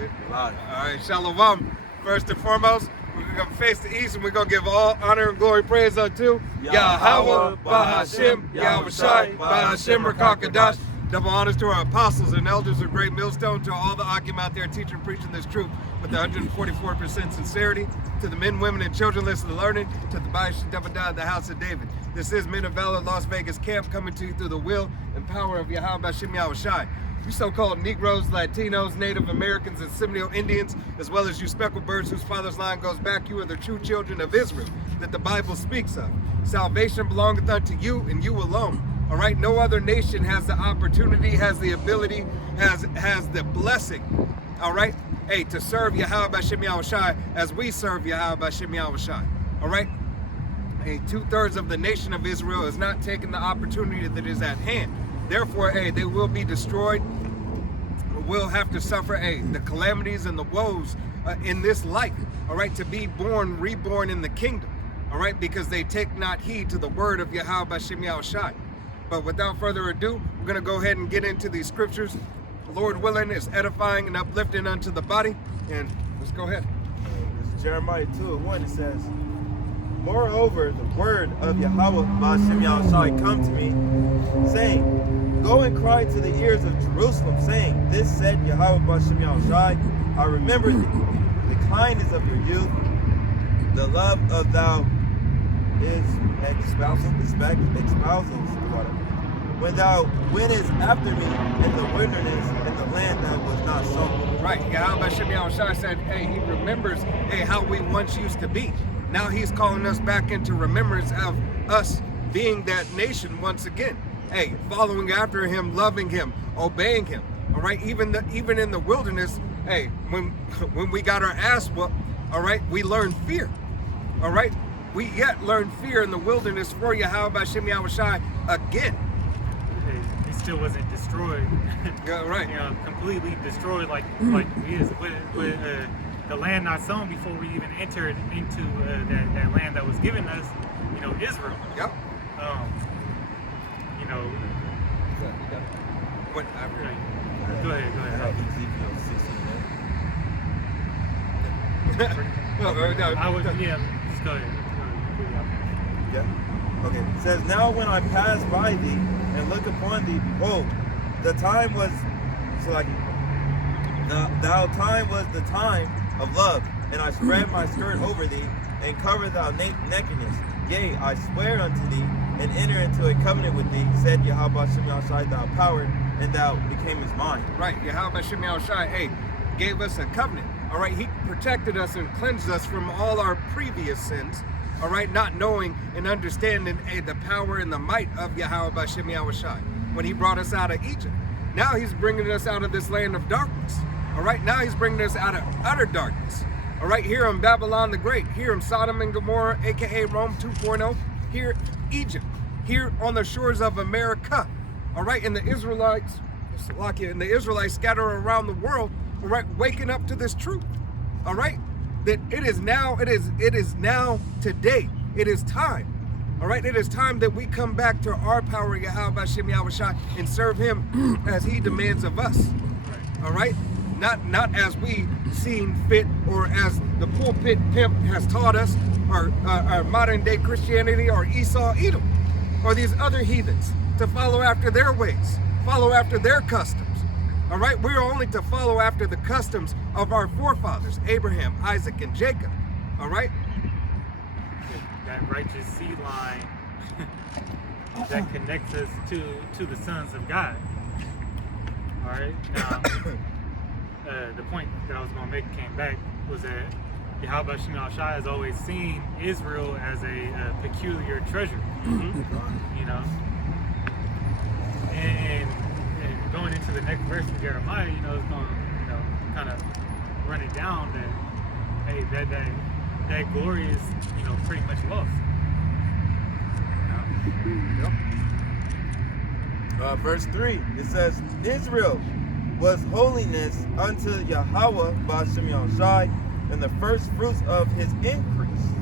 Good. Live. All right, Shalom. First and foremost, we're going to face the east and we're going to give all honor and glory praise unto Yahweh, Bahashim, Yahweh Shai, Bahashim, Rakakadash. Double honors to our apostles and elders of Great Millstone, to all the Akim out there teaching and preaching this truth with 144% sincerity, to the men, women, and children listening and learning, to the Ba'ish Devadah, the house of David. This is Men of Valor Las Vegas camp, coming to you through the will and power of Yahweh Bahashim Yahweh Shai. You so-called Negroes, Latinos, Native Americans, and Seminole Indians, as well as you speckled birds whose father's line goes back, you are the true children of Israel that the Bible speaks of. Salvation belongeth unto you and you alone. All right, no other nation has the opportunity, has the ability, has the blessing, all right, hey, to serve Yahweh Bahashim Yahweh Shai as we serve Yahweh Bahashim Yahweh Shai, all right? Hey, 2/3 of the nation of Israel is not taking the opportunity that is at hand. Therefore, hey, they will be destroyed, will have to suffer, hey, the calamities and the woes in this life, all right, to be reborn in the kingdom, all right, because they take not heed to the word of Yahweh Bahashim Yahweh Shai. But without further ado, we're going to go ahead and get into these scriptures. Lord willing, is edifying and uplifting unto the body. And let's go ahead. This is Jeremiah 2:1. It says, moreover, the word of Yahweh Bahashim Yahweh Shai come to me, saying, go and cry to the ears of Jerusalem, saying, this said Yahweh Bahashim Yahweh Shai, I remember the kindness of your youth, the love of thou is espousals when thou wentest after me in the wilderness, in the land that was not sown. Right, Yahweh Bahashim Yahweh Shai said, hey, he remembers, hey, how we once used to be. Now he's calling us back into remembrance of us being that nation once again. Hey, following after him, loving him, obeying him. All right, even in the wilderness, hey, when we got our ass whooped, all right, we learned fear. All right, we yet learn fear in the wilderness for Yahweh Bahashim Yahweh Shai again. He still wasn't destroyed. Yeah, right. You know, completely destroyed like we is. With the land not sown before we even entered into that land that was given us, you know, Israel. Yep. You know. What? Go ahead. Ezekiel 16. No. I would, yeah. Just go ahead. Yeah. Okay. It says, now when I pass by thee and look upon thee, behold, the time was time was the time of love, and I spread my skirt over thee and cover thou nakedness. Yea, I swear unto thee and enter into a covenant with thee, said Yahweh Bahashim Yahweh Shai, thou power, and thou becamest mine. Right. Yahweh Bahashim Yahweh Shai, hey, gave us a covenant. All right, he protected us and cleansed us from all our previous sins. All right, not knowing and understanding the power and the might of Yahweh Bahashim Yahweh Shai when he brought us out of Egypt. Now he's bringing us out of this land of darkness. All right, now he's bringing us out of utter darkness. All right, here in Babylon the Great, here in Sodom and Gomorrah, aka Rome 2.0, here Egypt, here on the shores of America. All right, and the Israelites scatter around the world. All right, waking up to this truth. All right, that it is now today. It is time. All right, it is time that we come back to our power, Yahweh Bahashim Yahweh Shai, and serve him as he demands of us. All right, not as we seen fit or as the pulpit pimp has taught us, or modern day Christianity, or Esau, Edom, or these other heathens, to follow after their ways, follow after their customs. All right, we're only to follow after the customs of our forefathers, Abraham, Isaac, and Jacob. All right? That righteous seed line that connects us to the sons of God. All right? Now, the point that I was going to make came back was that Yahweh Bahashim Yahweh Shai has always seen Israel as a peculiar treasure. You know? And going into the next verse of Jeremiah, you know, it's going to, kind of run it down that, hey, that glory is, you know, pretty much lost. Yep. Verse 3, it says, Israel was holiness unto Yahweh Bahashim Yahweh Shai, and the first fruits of his increase.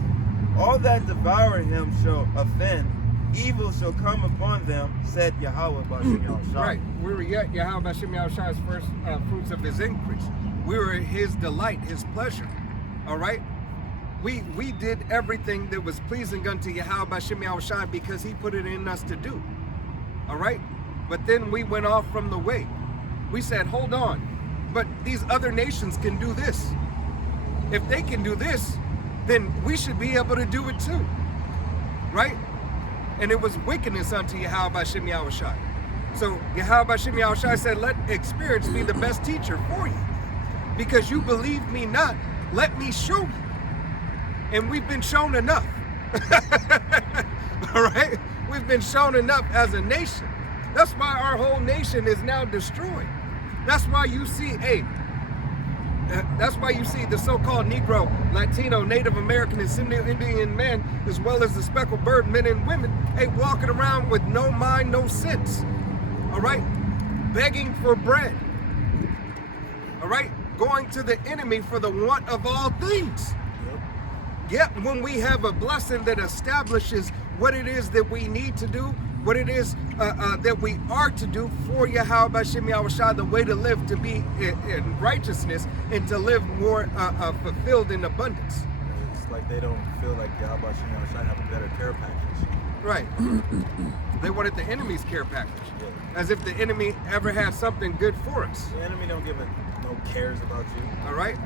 All that devour him shall offend, evil shall come upon them, said Yahweh Bahashim Yahweh Shai. Right, we were yet Yahweh Bahashim Yahweh Shai's first fruits of his increase. We were his delight, his pleasure. All right? We did everything that was pleasing unto Yahweh B'Shem Yahushai because he put it in us to do. All right? But then we went off from the way. We said, hold on, but these other nations can do this. If they can do this, then we should be able to do it too. Right? And it was wickedness unto Yahweh B'Shem Yahushai. So Yahweh B'Shem Yahushai said, let experience be the best teacher for you. Because you believe me not, let me show you. And we've been shown enough. All right? We've been shown enough as a nation. That's why our whole nation is now destroyed. That's why you see, that's why you see the so-called Negro, Latino, Native American, and Indian men, as well as the speckled bird men and women, walking around with no mind, no sense. All right? Begging for bread. All right? Going to the enemy for the want of all things. Yet when we have a blessing that establishes what it is that we need to do, what it is that we are to do for Yahweh B'Shem Yahushai, the way to live, to be in righteousness and to live more fulfilled in abundance. It's like they don't feel like Yahweh B'Shem Yahushai have a better care package. Right. They wanted the enemy's care package. As if the enemy ever had something good for us. The enemy don't give no cares about you. All right?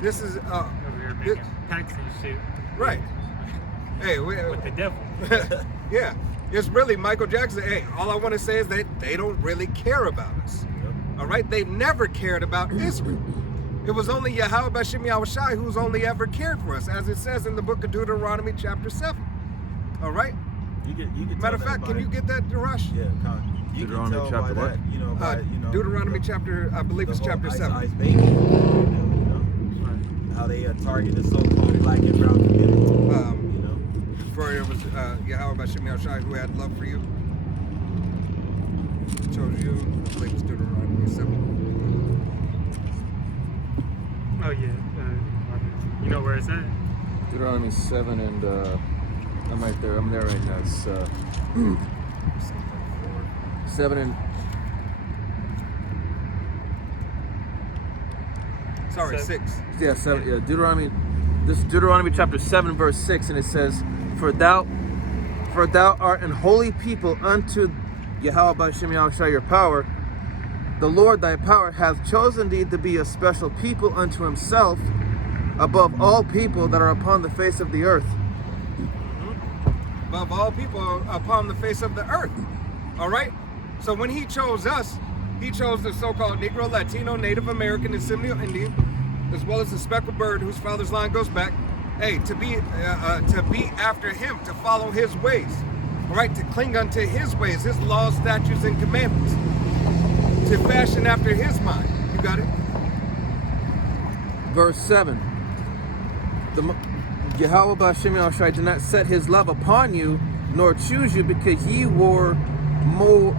This is... Over here making pacts and shit. Right. Hey, with the devil. Yeah. It's really Michael Jackson. Hey, all I want to say is that they don't really care about us. All right? They've never cared about Israel. It was only Yahweh B'Shem Yahushai who's only ever cared for us, as it says in the book of Deuteronomy chapter 7. All right? You can Matter of fact, can you get that, Darash? Yeah, you Deuteronomy can tell chapter by what? that, you know, by, Deuteronomy chapter, I believe it's chapter 7. Ice baby, how they target the so-called black and brown community. For it was Yahweh B'Shem Yahushai who had love for you. Chose you. I believe it's Deuteronomy 7. Oh yeah. You know where it's at? Deuteronomy 7, and I'm right there. I'm there right now. It's 7 and... Sorry, Seven. 6. Yeah, 7. Yeah, Deuteronomy. This is Deuteronomy chapter 7, verse 6, and it says, For thou art an holy people unto Yahweh B'Shem Yahushai your power. The Lord thy power hath chosen thee to be a special people unto himself above all people that are upon the face of the earth. Above all people upon the face of the earth. All right? So when he chose us, he chose the so-called Negro, Latino, Native American, and Seminole Indian, as well as the speckled bird whose father's line goes back, to be after him, to follow his ways, all right, to cling unto his ways, his laws, statutes, and commandments, to fashion after his mind. You got it? Verse 7. Yahweh B'Shem Yahushai did not set his love upon you, nor choose you, because ye were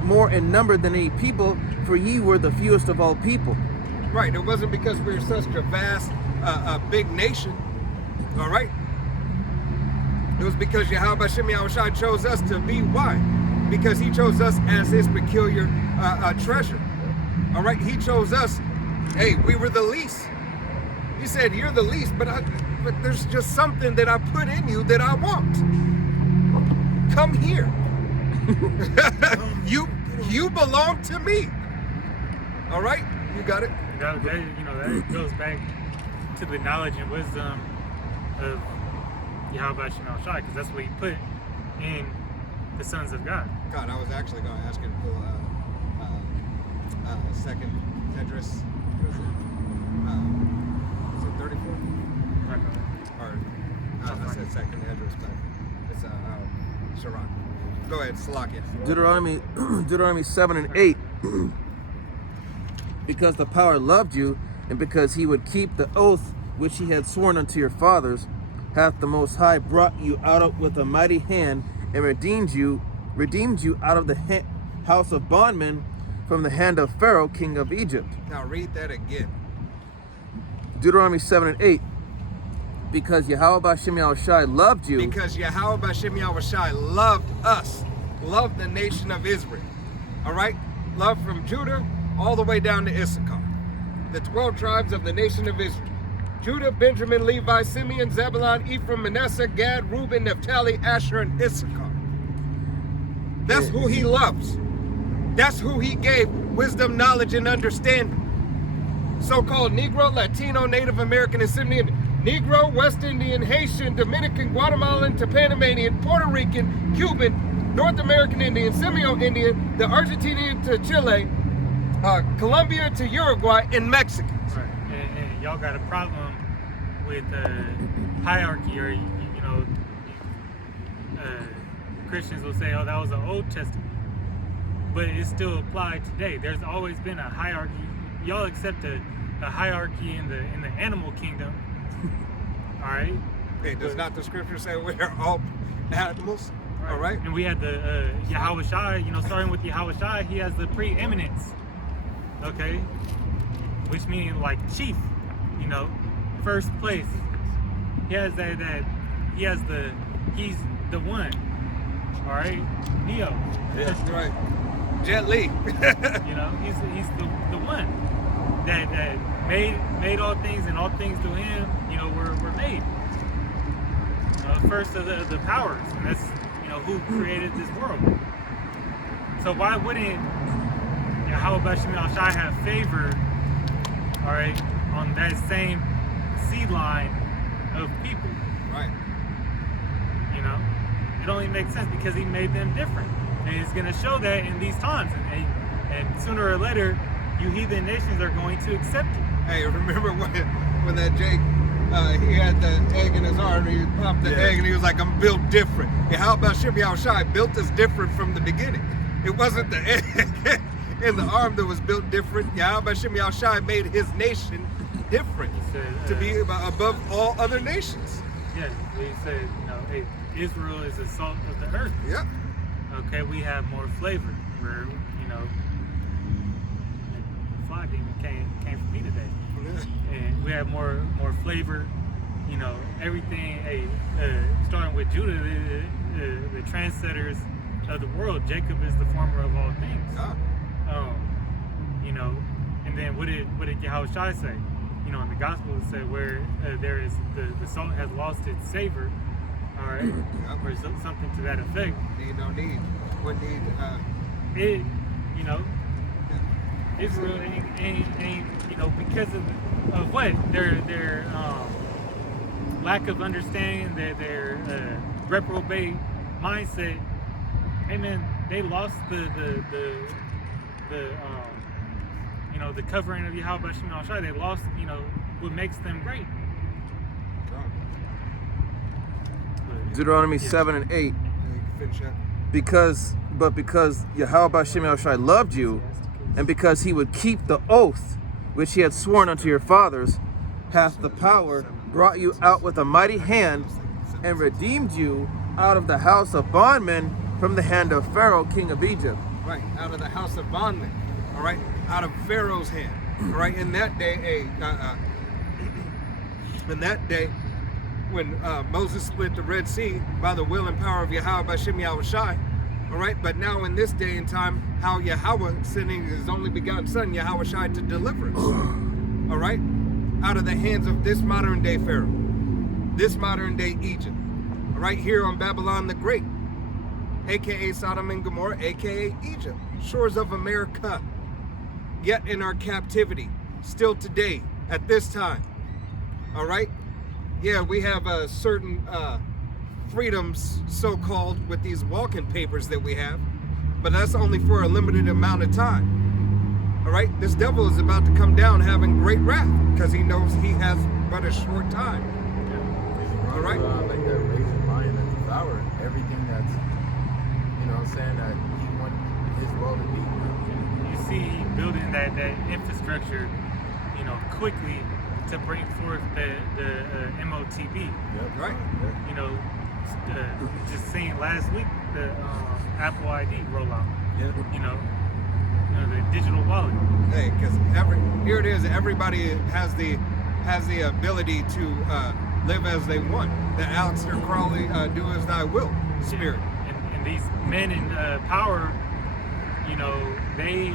more in number than any people, for ye were the fewest of all people. Right. It wasn't because we were such a vast, big nation. All right. It was because Yahweh B'Shem Yahushai chose us to be. Why? Because he chose us as his peculiar treasure. All right. He chose us. Hey, we were the least. He said, "You're the least," but there's just something that I put in you that I want. Come here. You belong to me. All right. You got it. That goes back to the knowledge and wisdom of Yahweh B'Shem Yahushai, because that's what he put in the sons of God. God, I was actually going to ask you to pull second Esdras. Is it 34? Or I said second Esdras, but it's Sharon. Go ahead, Salakia. Deuteronomy 7 and 8. Because the power loved you, and because he would keep the oath which he had sworn unto your fathers, hath the Most High brought you out with a mighty hand, and redeemed you out of the house of bondmen, from the hand of Pharaoh, king of Egypt. Now read that again. Deuteronomy 7 and 8. Because Yahweh B'Shem Yahushai loved you. Because Yahweh B'Shem Yahushai loved us, loved the nation of Israel. All right? Love from Judah all the way down to Issachar. the 12 tribes of the nation of Israel. Judah, Benjamin, Levi, Simeon, Zebulun, Ephraim, Manasseh, Gad, Reuben, Naphtali, Asher, and Issachar. That's who he loves. That's who he gave wisdom, knowledge, and understanding. So-called Negro, Latino, Native American, and Simeon, Negro, West Indian, Haitian, Dominican, Guatemalan, Panamanian, Puerto Rican, Cuban, North American Indian, Semio Indian, the Argentinian to Chile, Colombia to Uruguay, and Mexican. Right. And y'all got a problem with hierarchy, or Christians will say, "Oh, that was the Old Testament," but it's still applied today. There's always been a hierarchy. Y'all accept a hierarchy in the animal kingdom, all right? Hey, does not the scripture say we're all animals? All right. And we had the Yahweh Shai, starting with Yahweh Shai, he has the preeminence, okay? Which means like chief, first place. He has he's the one, all right? Neo. That's right. Jet Li. He's the one that made all things, and all things through him, were made. First of the powers, and that's who created this world. So why wouldn't Yahweh B'Shem Yahweh Shai have favor, all right, on that same seed line of people? Right. It only makes sense because he made them different, and he's going to show that in these times, and sooner or later, you heathen nations are going to accept it. Hey, remember when that Jake, he had the egg in his arm, and he popped the egg, and he was like, "I'm built different." Yeah, how about Shem Yahweh Shai built us different from the beginning? It wasn't the egg in the arm that was built different. Yeah, how about Shem Yahweh Shai made his nation different to be above all other nations. Yeah, he said, hey, Israel is the salt of the earth. Yep. Okay, we have more flavor. We're, fly demon came for me today. And we have more flavor, everything. Starting with Judah, the trendsetters of the world. Jacob is the former of all things. Yeah. And then what did Yahweh Shai say? In the gospel it said where there is the salt has lost its savor. All right, Yep. or something to that effect. What need? It, Israel ain't because of what their lack of understanding, their reprobate mindset. Hey man, they lost the covering of Yahweh B'Shem Yahweh Shai. They lost what makes them great. Deuteronomy 7 and 8. You can finish that. Because Yahweh B'Shem Yahweh Shai loved you, and because he would keep the oath which he had sworn unto your fathers, hath the power brought you out with a mighty hand, and redeemed you out of the house of bondmen from the hand of Pharaoh, king of Egypt. Right, out of the house of bondmen. All right, out of Pharaoh's hand. All right, in that day, when Moses split the Red Sea by the will and power of Yahweh B'Shem Yahweh Shai. All right, but now in this day and time, how Yahweh sending his only begotten son, Yahweh Shai, to deliver us. All right, out of the hands of this modern day Pharaoh, this modern day Egypt. All right, here on Babylon the Great, aka Sodom and Gomorrah, aka Egypt, shores of America, yet in our captivity, still today, at this time. All right, yeah, we have certain freedoms, so-called, with these walking papers that we have, but that's only for a limited amount of time. All right, this devil is about to come down having great wrath because he knows he has but a short time. All right, like that raging lion that devoured everything that's, saying that he wanted his world to be. You see, he building that infrastructure, quickly to bring forth the MOTB. Yep. right. Just seen last week the Apple ID rollout. Yeah. The digital wallet. Hey, because here it is. Everybody has the ability to live as they want. The Aleister Crowley, do as thy will spirit. And these men in power, they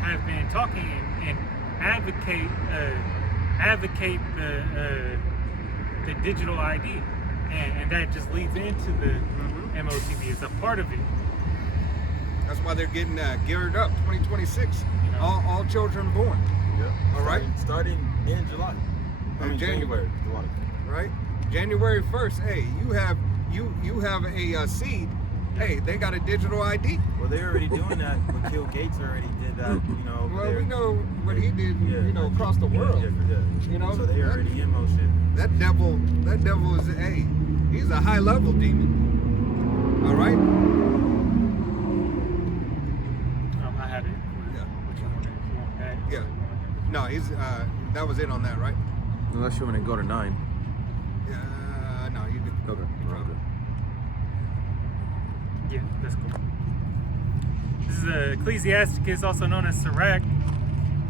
have been talking and advocate the digital ID, and that just leads into the MOTB. It's a part of it. That's why they're getting geared up. 2026. You know? All children born. Yeah. All right. Starting in July. January. July. Right? January 1st. Hey, you have a seed. Hey, they got a digital ID. Well, they're already doing that. But Bill Gates already did that. You know. Well, we know what he did. You know, across the world. Yeah. You know, So they already in motion. That devil is he's a high level demon. All right. I had it. Yeah. Which one is that? Yeah. No, he's that was it on that, right? Unless you want to go to 9. No, you did. Okay. Yeah, that's cool. This is Ecclesiasticus, also known as Sirach.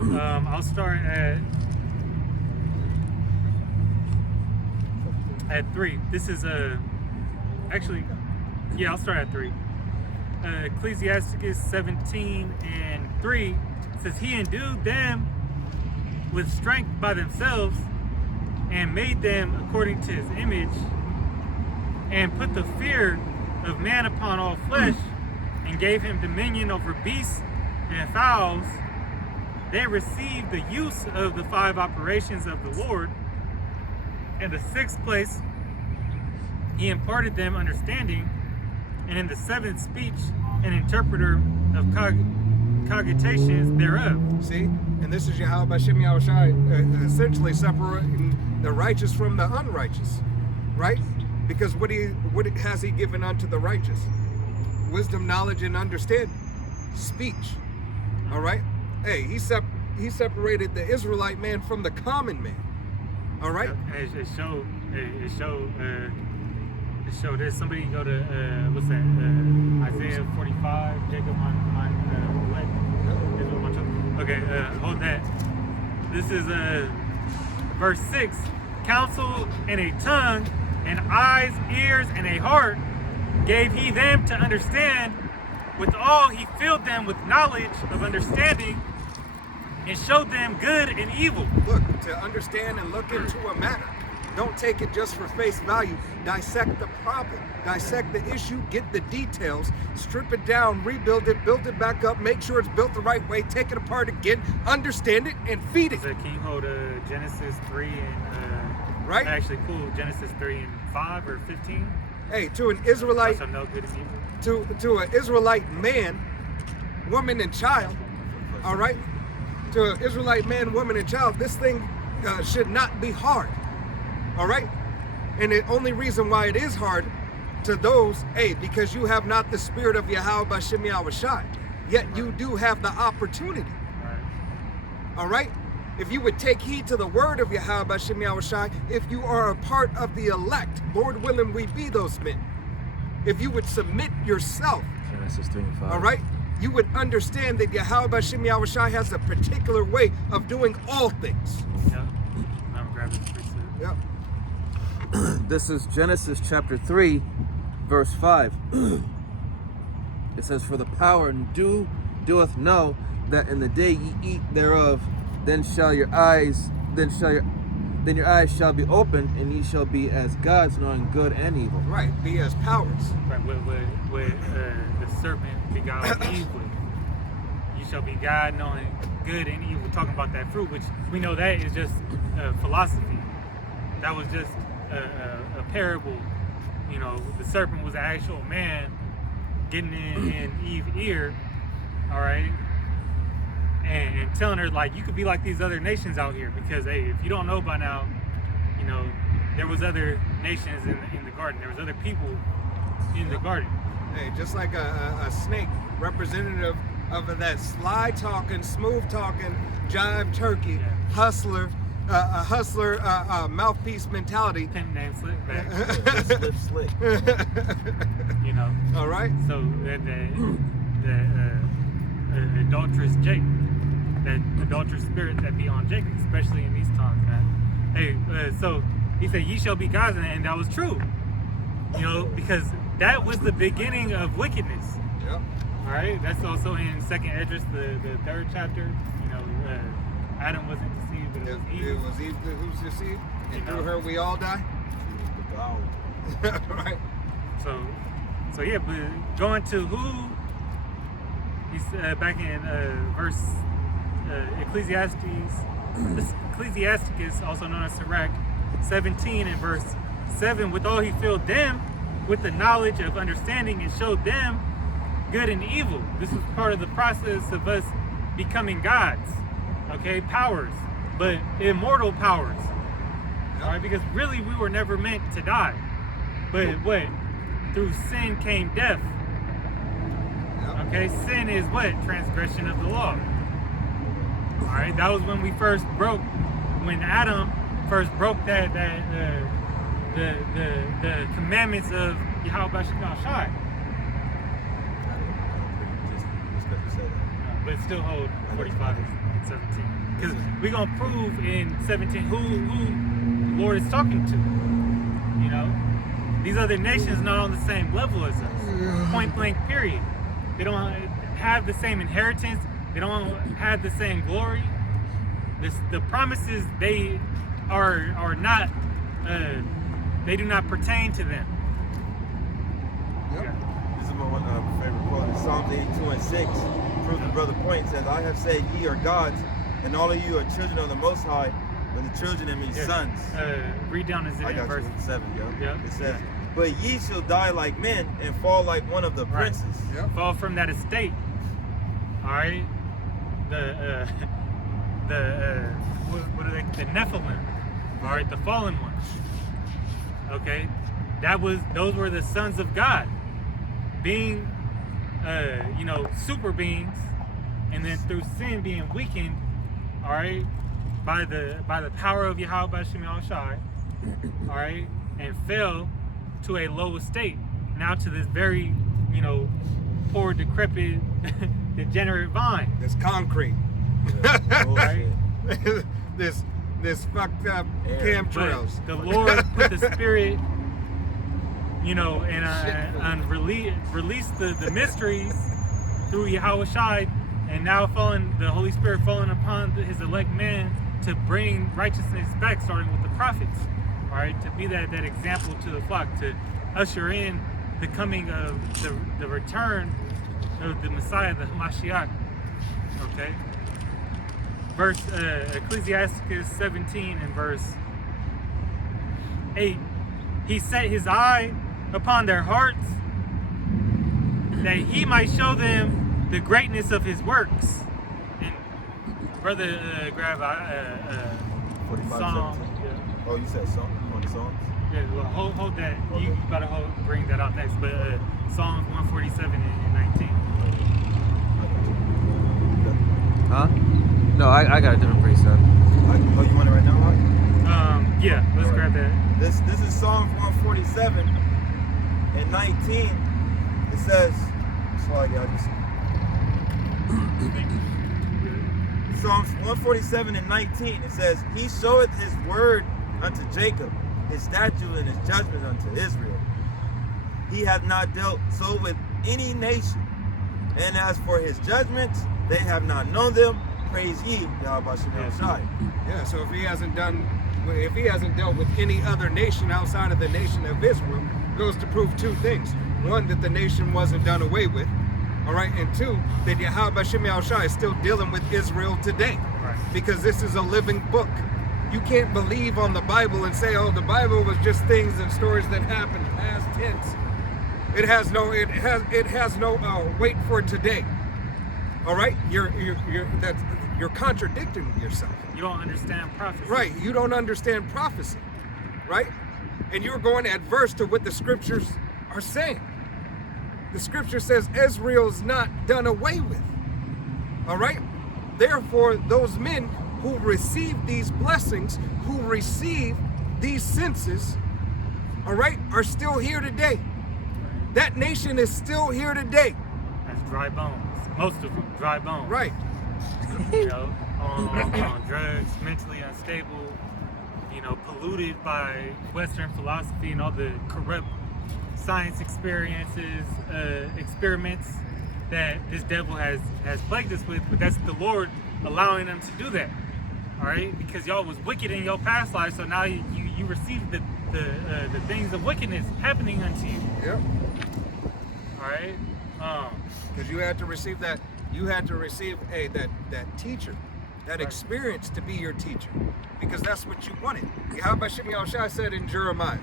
I'll start at 3. This is actually, yeah, I'll start at 3. Ecclesiasticus 17:3 says, He endued them with strength by themselves and made them according to his image, and put the fear of man upon all flesh, and gave him dominion over beasts and fowls. They received the use of the 5 operations of the Lord. In the 6th place, he imparted them understanding, and in the 7th speech, an interpreter of cogitations thereof. See, and this is Yahweh Bashem Yahushai, essentially separating the righteous from the unrighteous, right? Because what has he given unto the righteous? Wisdom, knowledge, and understanding. Speech. All right. Hey, he separated the Israelite man from the common man. All right. It showed this. Somebody go to what's that? Isaiah 45. Jacob on what? Okay, hold that. This is verse 6. Counsel and a tongue, and eyes, ears, and a heart gave he them to understand. Withal he filled them with knowledge of understanding, and showed them good and evil. Look, to understand and look into a matter. Don't take it just for face value. Dissect the problem. Dissect the issue. Get the details. Strip it down. Rebuild it. Build it back up. Make sure it's built the right way. Take it apart again. Understand it and feed it. So can you hold Genesis 3 and right? Actually, cool. Genesis 3 and 5 or 15. Hey, to an Israelite, Also know good and evil. to an Israelite man, woman, and child. All right. To an Israelite man, woman, and child, this thing should not be hard. All right? And the only reason why it is hard to those, because you have not the spirit of Yahweh Bashem Yahushai, yet you do have the opportunity. Right. All right? If you would take heed to the word of Yahweh Bashem Yahushai, if you are a part of the elect, Lord willing, we be those men. If you would submit yourself, Genesis 3 and 5. all right, you would understand that Yahweh Bashem Yahushai has a particular way of doing all things. Yeah. I'm grabbing the precept. Yep. This is Genesis chapter 3, verse 5. It says, For the power doeth know that in the day ye eat thereof, then your eyes shall be opened, and ye shall be as gods, knowing good and evil. Right, be as powers. Right, with the serpent beguiled Eve with. You shall be God, knowing good and evil. Talking about that fruit, which we know that is just philosophy. That was just a parable. You know, the serpent was an actual man getting in Eve's ear, all right, and telling her, like, you could be like these other nations out here, because, hey, if you don't know by now, you know, there was other nations in the garden. There was other people in the garden. Hey, just like a snake, representative of that sly talking, smooth talking, jive turkey, hustler, a hustler mouthpiece mentality. Pimp named Slickback. Slick. You know. All right. So the adulterous Jake, that adulterous spirit that be on Jake, especially in these times, man. Hey, so he said, "Ye shall be gods," and that was true. You know, because that was the beginning of wickedness. Yep. All right. That's also in 2nd Esdras, the 3rd chapter. You know, Adam wasn't deceived, but it was Eve. It was Eve who's deceived, and through her we all die. Right. So yeah, but going to who he's back in verse Ecclesiasticus, also known as Sirach 17 and verse 7, withal he filled them with the knowledge of understanding and showed them good and evil. This was part of the process of us becoming gods, okay, powers, but immortal powers. All right, because really we were never meant to die. But what? Through sin came death. Okay, sin is what? Transgression of the law. All right, that was when we first broke, when Adam first broke the commandments of Yahweh Shai. But it still hold 45 and 17. Because we're going to prove in 17 who the Lord is talking to. You know? These other nations not on the same level as us. Point blank, period. They don't have the same inheritance. They don't have the same glory. The promises, they are not, they do not pertain to them. Yep. This is my favorite quote. In Psalms 82 and 6, proves the brother point, says, I have said ye are gods, and all of you are children of the Most High, but the children of me sons. Read down I got verse you, 7, yo. Yep. It says, but ye shall die like men and fall like one of the princes. Yep. fall from that estate. All right, what are they? The Nephilim. All right, the fallen ones. Okay, those were the sons of God, being, super beings, and then through sin being weakened. All right, by the power of Yahweh Shem Shai. All right, and fell to a low estate, now to this very, poor, decrepit, degenerate vine. This concrete. Bullshit. this fucked up Air. chemtrails. But the Lord put the Spirit, and released the mysteries through Yahweh Shai, and now the Holy Spirit falling upon his elect man to bring righteousness back, starting with the prophets. All right, to be that example to the flock, to usher in the coming of the return of the Messiah, the Mashiach. Okay. Verse Ecclesiasticus 17 and verse 8. He set his eye upon their hearts, that he might show them the greatness of his works. And brother, grab 45, Psalm. 17. Yeah. Oh, you said Psalms? You want the Psalms? Yeah, well, hold that. Okay. You gotta bring that out next. But Psalms 147 and 19. Huh? No, I got a different precept. Oh, you want it right now, Rock? Yeah, let's All grab right. that. This is Psalms 147 and 19. It says, sorry, y'all, Psalms 147 and 19. It says, He showeth his word unto Jacob, his statutes and his judgments unto Israel. He hath not dealt so with any nation. And as for his judgments, they have not known them. Praise ye, Yahweh Shem Shai. Yeah, so if he hasn't dealt with any other nation outside of the nation of Israel, goes to prove two things. One, that the nation wasn't done away with. All right, and two, that Yahweh Shem Shai is still dealing with Israel today. Right. Because this is a living book. You can't believe on the Bible and say, oh, the Bible was just things and stories that happened past tense. It has no weight for today. All right, you're contradicting yourself. You don't understand prophecy. Right, you don't understand prophecy, right? And you're going adverse to what the scriptures are saying. The scripture says Israel's not done away with. All right? Therefore, those men who receive these blessings, who receive these senses, all right, are still here today. That nation is still here today. That's dry bones. Most of them, dry bones. Right. On drugs, mentally unstable, polluted by Western philosophy and all the corrupt science experiments that this devil has plagued us with, but that's the Lord allowing them to do that. all right, because y'all was wicked in your past life, so now you receive the things of wickedness happening unto you. Yep. All right. Because you had to receive that. You had to receive that teacher, that Right. experience to be your teacher, because that's what you wanted. Yahweh Shem Yahushua said in Jeremiah.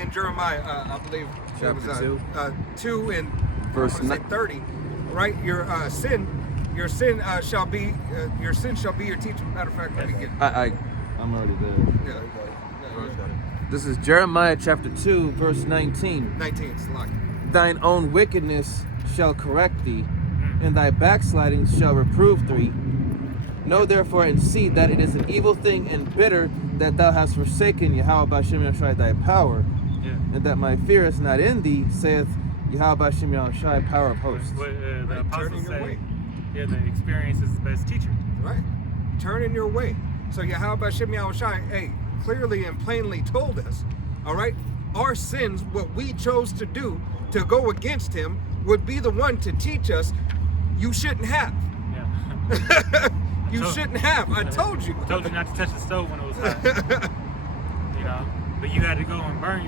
In Jeremiah, I believe it was Chapter 2 and Verse 30. Right, your sin shall be your teacher. Matter of fact, let me get. I'm already there. Yeah, Bro's got it. This is Jeremiah chapter 2, verse 19. 19. It's like. Thine own wickedness shall correct thee, and thy backsliding shall reprove thee. Know therefore and see that it is an evil thing and bitter that thou hast forsaken Yahweh B'Shem Yahushai thy power, Yeah. and that my fear is not in thee, saith Yahweh B'Shem Yahushai, power of hosts. What the Right, apostles turning your say. way. Yeah, the experience is the best teacher. Right. Turn in your way. So Yahweh Shem Yahushai, hey, clearly and plainly told us, all right, our sins, what we chose to do to go against him, would be the one to teach us you shouldn't have. Yeah. You shouldn't have. I told you. Told you not to touch the stove when it was hot. You know, but you had to go and burn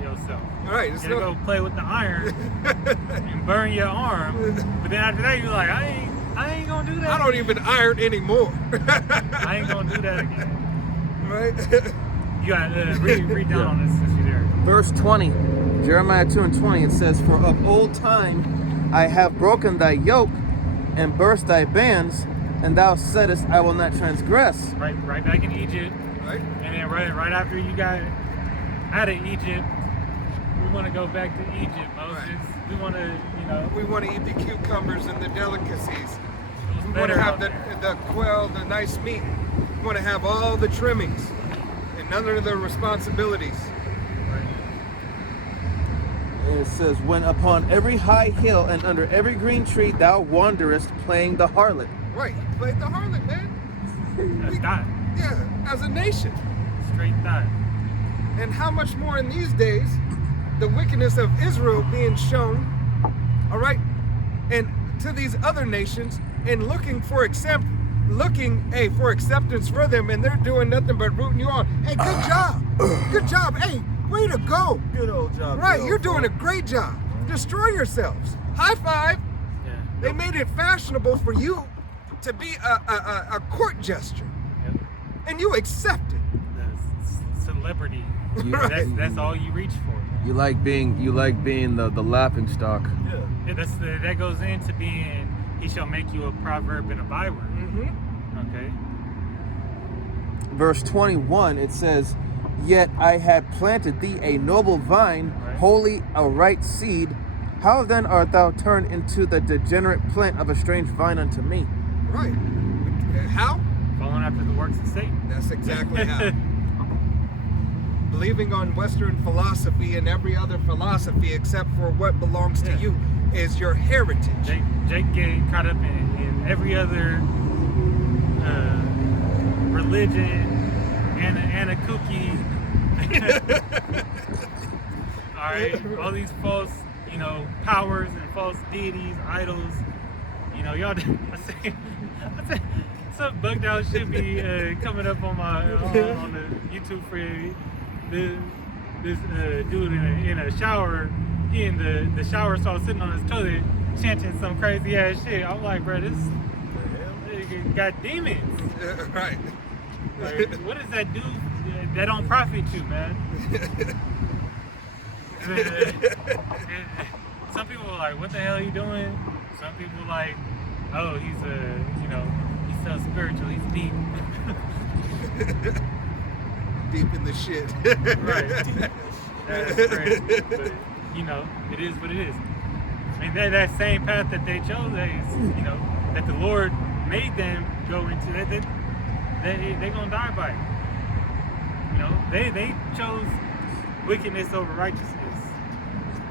yourself. All right. It's You had to no, go play with the iron and burn your arm. But then after that, you're like, I ain't gonna do that. I don't even iron anymore. I ain't gonna do that again. Right? You gotta read down on this since you're there. Verse 20, Jeremiah 2 and 20, it says, For of old time I have broken thy yoke and burst thy bands, and thou saidest, I will not transgress. Right back in Egypt, Right? and then right after you got out of Egypt, we want to go back to Egypt, Moses. Right. We want to, you know, We want to eat the cucumbers and the delicacies. it was We want better to have out the there. quail, the nice meat. We want to have all the trimmings and none of the responsibilities. And it says, When upon every high hill and under every green tree thou wanderest, playing the harlot. Right? You played the harlot, man. That's dot. Yeah, as a nation. Straight dot. And how much more in these days, the wickedness of Israel being shown, all right, and to these other nations, and looking for acceptance for them, and they're doing nothing but rooting you on. Hey, good job. Hey, way to go. Good old job. Right, good you're old doing a folk. great job. Destroy yourselves. High five. Yeah. They made it fashionable for you to be a court gesture, Yep. and you accept it. The celebrity. Right. That's all you reach for. You like being the laughing stock. Yeah. Yeah, that goes into being. He shall make you a proverb and a byword. Mm-hmm. Okay. Verse 21, it says, Yet I had planted thee a noble vine, Right. wholly a right seed. How then art thou turned into the degenerate plant of a strange vine unto me? Right. How? Following after the works of Satan. That's exactly how. Believing on Western philosophy and every other philosophy except for what belongs to Yeah. you is your heritage. Jake get caught up in every other religion and a cookie. All right, all these false, powers and false deities, idols. Y'all. I say, some bugged out shit be coming up on my on the YouTube for this dude in a shower. He in the shower stall sitting on his toilet chanting some crazy ass shit. I'm like, bro, this nigga got demons. Right. Like, what does that do? That don't profit you, man. Some people are like, what the hell are you doing? Some people are like, oh, he's he's so spiritual, he's deep. Deep in the shit. Right. That's crazy. But, it is what it is. I mean, that same path that they chose, that the Lord made them go into, they're going to die by it. They chose wickedness over righteousness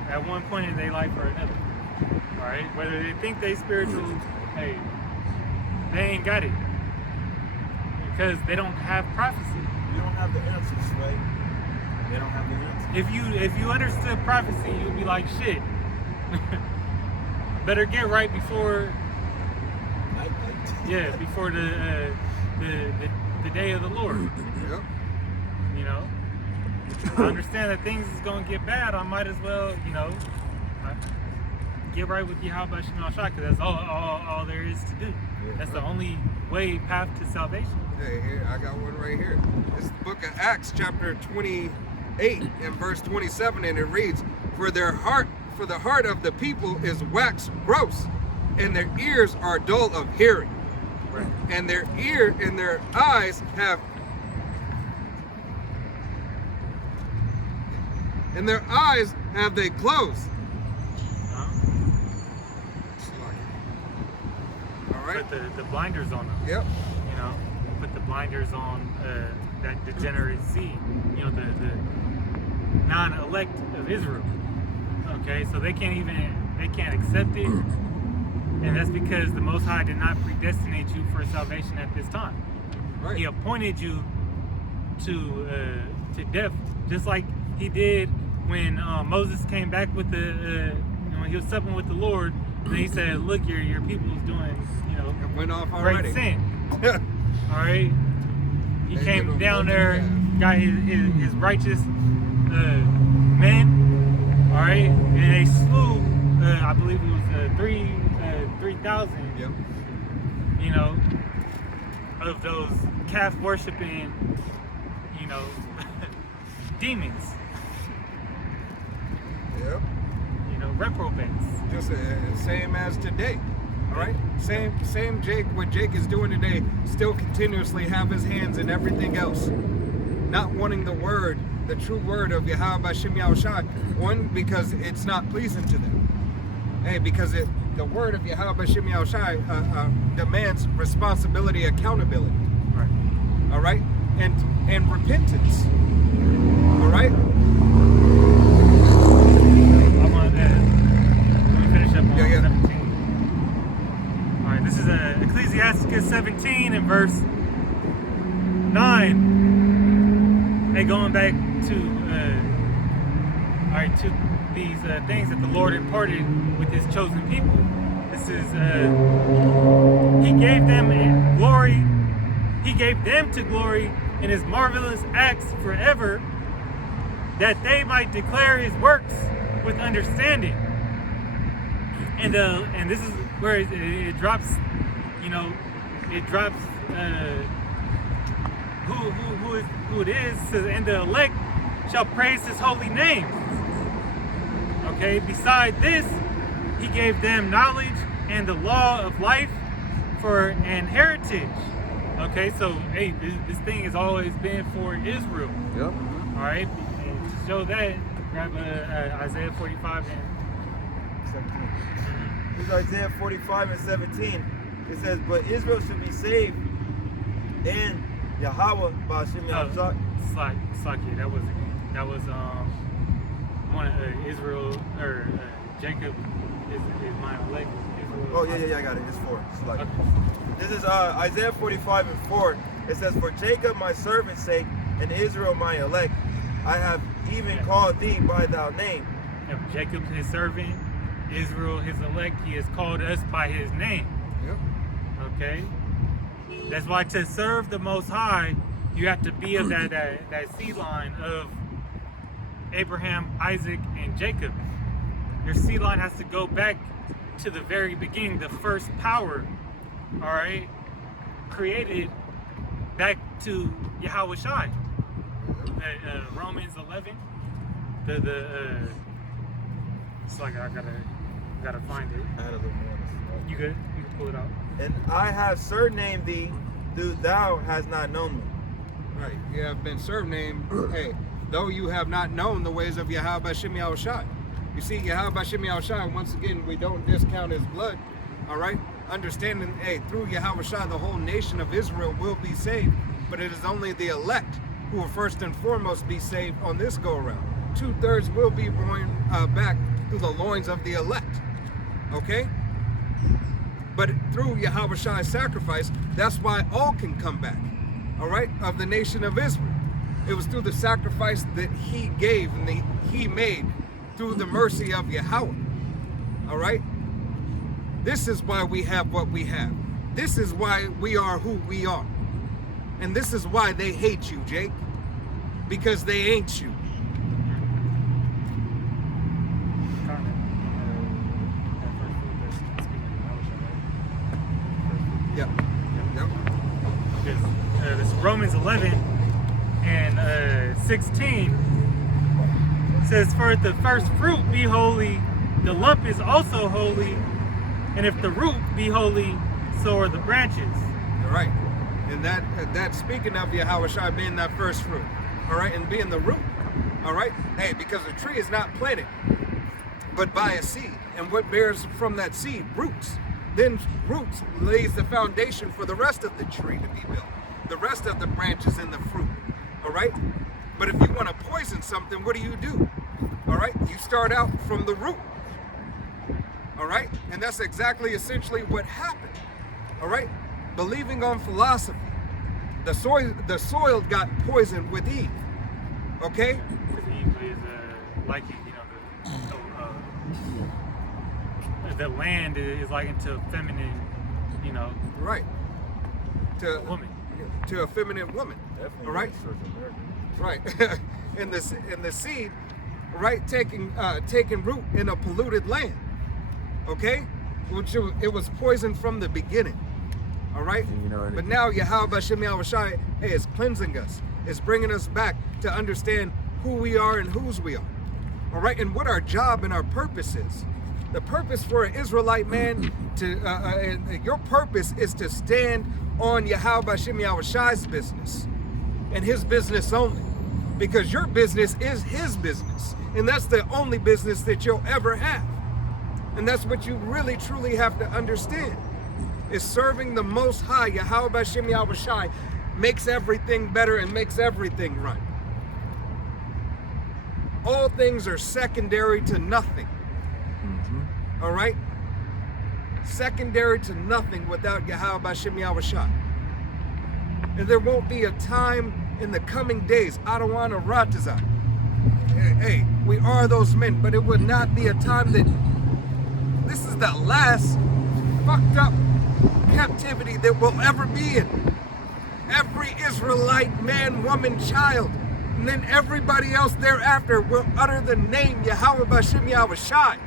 at one point in their life or another. All right? Whether they think they spiritual, hey, they ain't got it. Because they don't have prophecy. You don't have the answers, right? They don't have the answers. If you understood prophecy, you'd be like, shit. Better get right before Night. before the the day of the Lord. Yep. You know, I understand that things is gonna get bad. I might as well, you know, get right with Yahweh Shem Shai, because that's all there is to do. That's the only way, path to salvation. Hey, here, I got one right here. It's the book of Acts, chapter 28 and verse 27, and it reads, For the heart of the people is waxed gross, and their ears are dull of hearing. Right. And their eyes have they closed. All right. Put the blinders on them. Yep. You know, put the blinders on that degenerate seed. You know, the non-elect of Israel. Okay, so they can't accept it, and that's because the Most High did not predestinate you for salvation at this time. Right. He appointed you to death, just like He did when Moses came back with when he was supping with the Lord, and He said, "Look, your people is doing, you know, It went off already. great sin." All right, He They came give down them there, nothing got his righteous men. All right, and they slew, I believe it was 3,000. Yep. You know, of those calf worshiping, you know, demons. Yep. You know, reprobates. Just same as today. All right. Same Jake. What Jake is doing today. Still continuously have his hands in everything else. Not wanting the word, the true word of Yahweh Shem Shai. One, because it's not pleasing to them. Hey, because the word of Yahweh Shem Shai demands responsibility, accountability. Right. All right, and repentance. All right. I'm on that. Let me finish up on Yeah. 17. All right, this is Ecclesiasticus 17 and verse 9. Hey, going back to these things that the Lord imparted with His chosen people. This is He gave them glory. He gave them to glory in His marvelous acts forever, that they might declare His works with understanding. And this is where it drops. You know, it drops. Who it is, says, and the elect shall praise His holy name. Okay, beside this, He gave them knowledge and the law of life for an heritage. Okay, so hey, this thing has always been for Israel. Yep. All right, and to show that, grab Isaiah 45 and 17. This is Isaiah 45 and 17. It says, But Israel should be saved in Yahweh Ba'ashem Yahshua. Slaki, that was one of Israel, or Jacob is my elect. Israel. Oh, yeah, I got it. It's 4. Slaki. Okay. This is Isaiah 45 and 4. It says, For Jacob my servant's sake, and Israel my elect, I have even called thee by thy name. And Jacob his servant, Israel his elect, He has called us by His name. Yep. Okay? That's why to serve the Most High, you have to be of that seed line of Abraham, Isaac, and Jacob. Your seed line has to go back to the very beginning, the first power, all right, created back to Yahweh Shai. Romans 11. It's like I gotta find it. I had a little more. You good? You can pull it out. And I have surnamed thee, though thou hast not known me. Right. You have been surnamed. Hey, though you have not known the ways of Yahweh Shem Shai. You see, Yahweh Shem Shai. Once again, we don't discount His blood. All right. Understanding, hey, through Yahweh Shai, the whole nation of Israel will be saved. But it is only the elect who will first and foremost be saved on this go around. 2/3 will be born back through the loins of the elect. Okay. But through Yahweh Shai's sacrifice, that's why all can come back, all right, of the nation of Israel. It was through the sacrifice that He gave and He made through the mercy of Yahweh, all right? This is why we have what we have. This is why we are who we are, And this is why they hate you, Jake. Because they ain't you. Yep. Yep. This Romans 11 and 16 says, "For if the first fruit be holy, the lump is also holy, and if the root be holy, so are the branches." All right. And that speaking of Yahushua being that first fruit, all right, and being the root, all right. Hey, because a tree is not planted, but by a seed, and what bears from that seed? Roots. Then roots lays the foundation for the rest of the tree to be built, the rest of the branches and the fruit, all right. But if you want to poison something, what do? All right, you start out from the root, all right, and that's exactly essentially what happened, all right. Believing on philosophy, the soil got poisoned with Eve, okay? Because Eve is likened, the land is likened to a feminine, Right. To woman. To a feminine woman, Definitely. all right. Right. in the seed, right, taking root in a polluted land, okay? Which it was poisoned from the beginning. All right, but now Yahweh Shem Yahushai is cleansing us, is bringing us back to understand who we are and whose we are. All right, and what our job and our purpose is. The purpose for an Israelite man your purpose is to stand on Yahweh Shem Yahushai's business and his business only, because your business is his business, and that's the only business that you'll ever have, and that's what you really truly have to understand. Is serving the Most High, Yahweh Shem Yahushai, makes everything better and makes everything right. All things are secondary to nothing. All right? Secondary to nothing without Yahweh Shem Yahushai. And there won't be a time in the coming days, Adawan Ratazah. Hey, we are those men, but it would not be a time that this is the last fucked up captivity that will ever be in. Every Israelite man, woman, child, and then everybody else thereafter will utter the name Yahweh B'Shem Yahushai.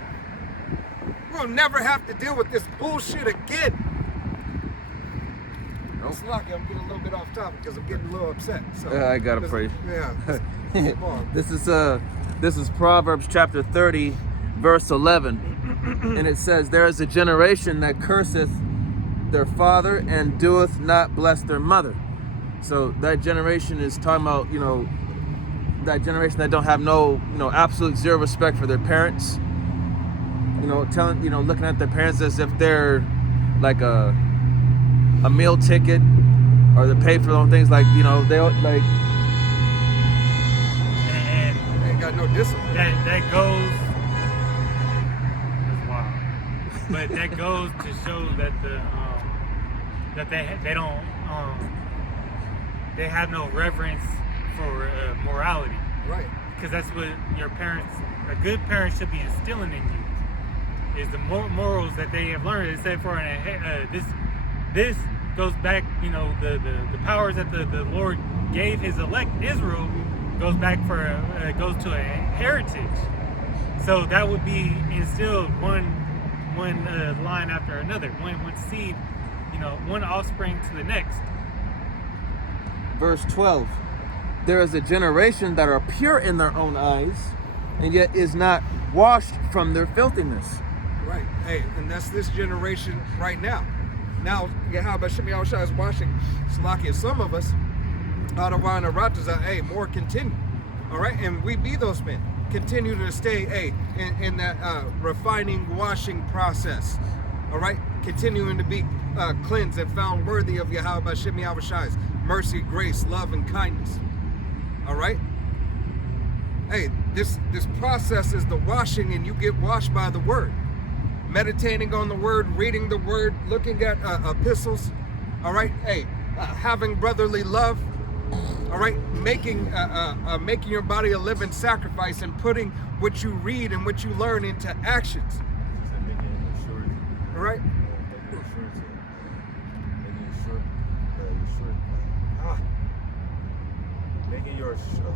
We'll never have to deal with this bullshit again. It's lucky I'm getting a little bit off topic because I'm getting a little upset. So I gotta pray. Yeah. This is Proverbs chapter 30, verse 11, and it says, "There is a generation that curseth their father and doeth not bless their mother." So that generation is talking about, that generation that don't have no, absolute zero respect for their parents. Looking at their parents as if they're like a meal ticket, or they pay for their own things, like, they like. And They ain't got no discipline. that goes. That's wild. But that goes to show that they don't they have no reverence for morality, Right. because that's what a good parent should be instilling in you, is the morals that they have learned. It said for this goes back, the powers that the Lord gave his elect Israel goes back goes to a heritage. So that would be instilled one line after another, one seed, one offspring to the next. Verse 12, "There is a generation that are pure in their own eyes, and yet is not washed from their filthiness." Right. Hey, and that's this generation right now. Now, Yahweh Shem Yahushua is washing Salakia, some of us, out of Wana Ratazah, hey, more continue. All right? And we be those men. Continue to stay, hey, in that refining, washing process. All right? Continuing to be cleansed and found worthy of Yahweh Shem Yahushua's mercy, grace, love, and kindness. All right? Hey, this process is the washing, and you get washed by the word. Meditating on the word, reading the word, looking at epistles, all right? Hey, having brotherly love, all right? Making your body a living sacrifice and putting what you read and what you learn into actions, all right?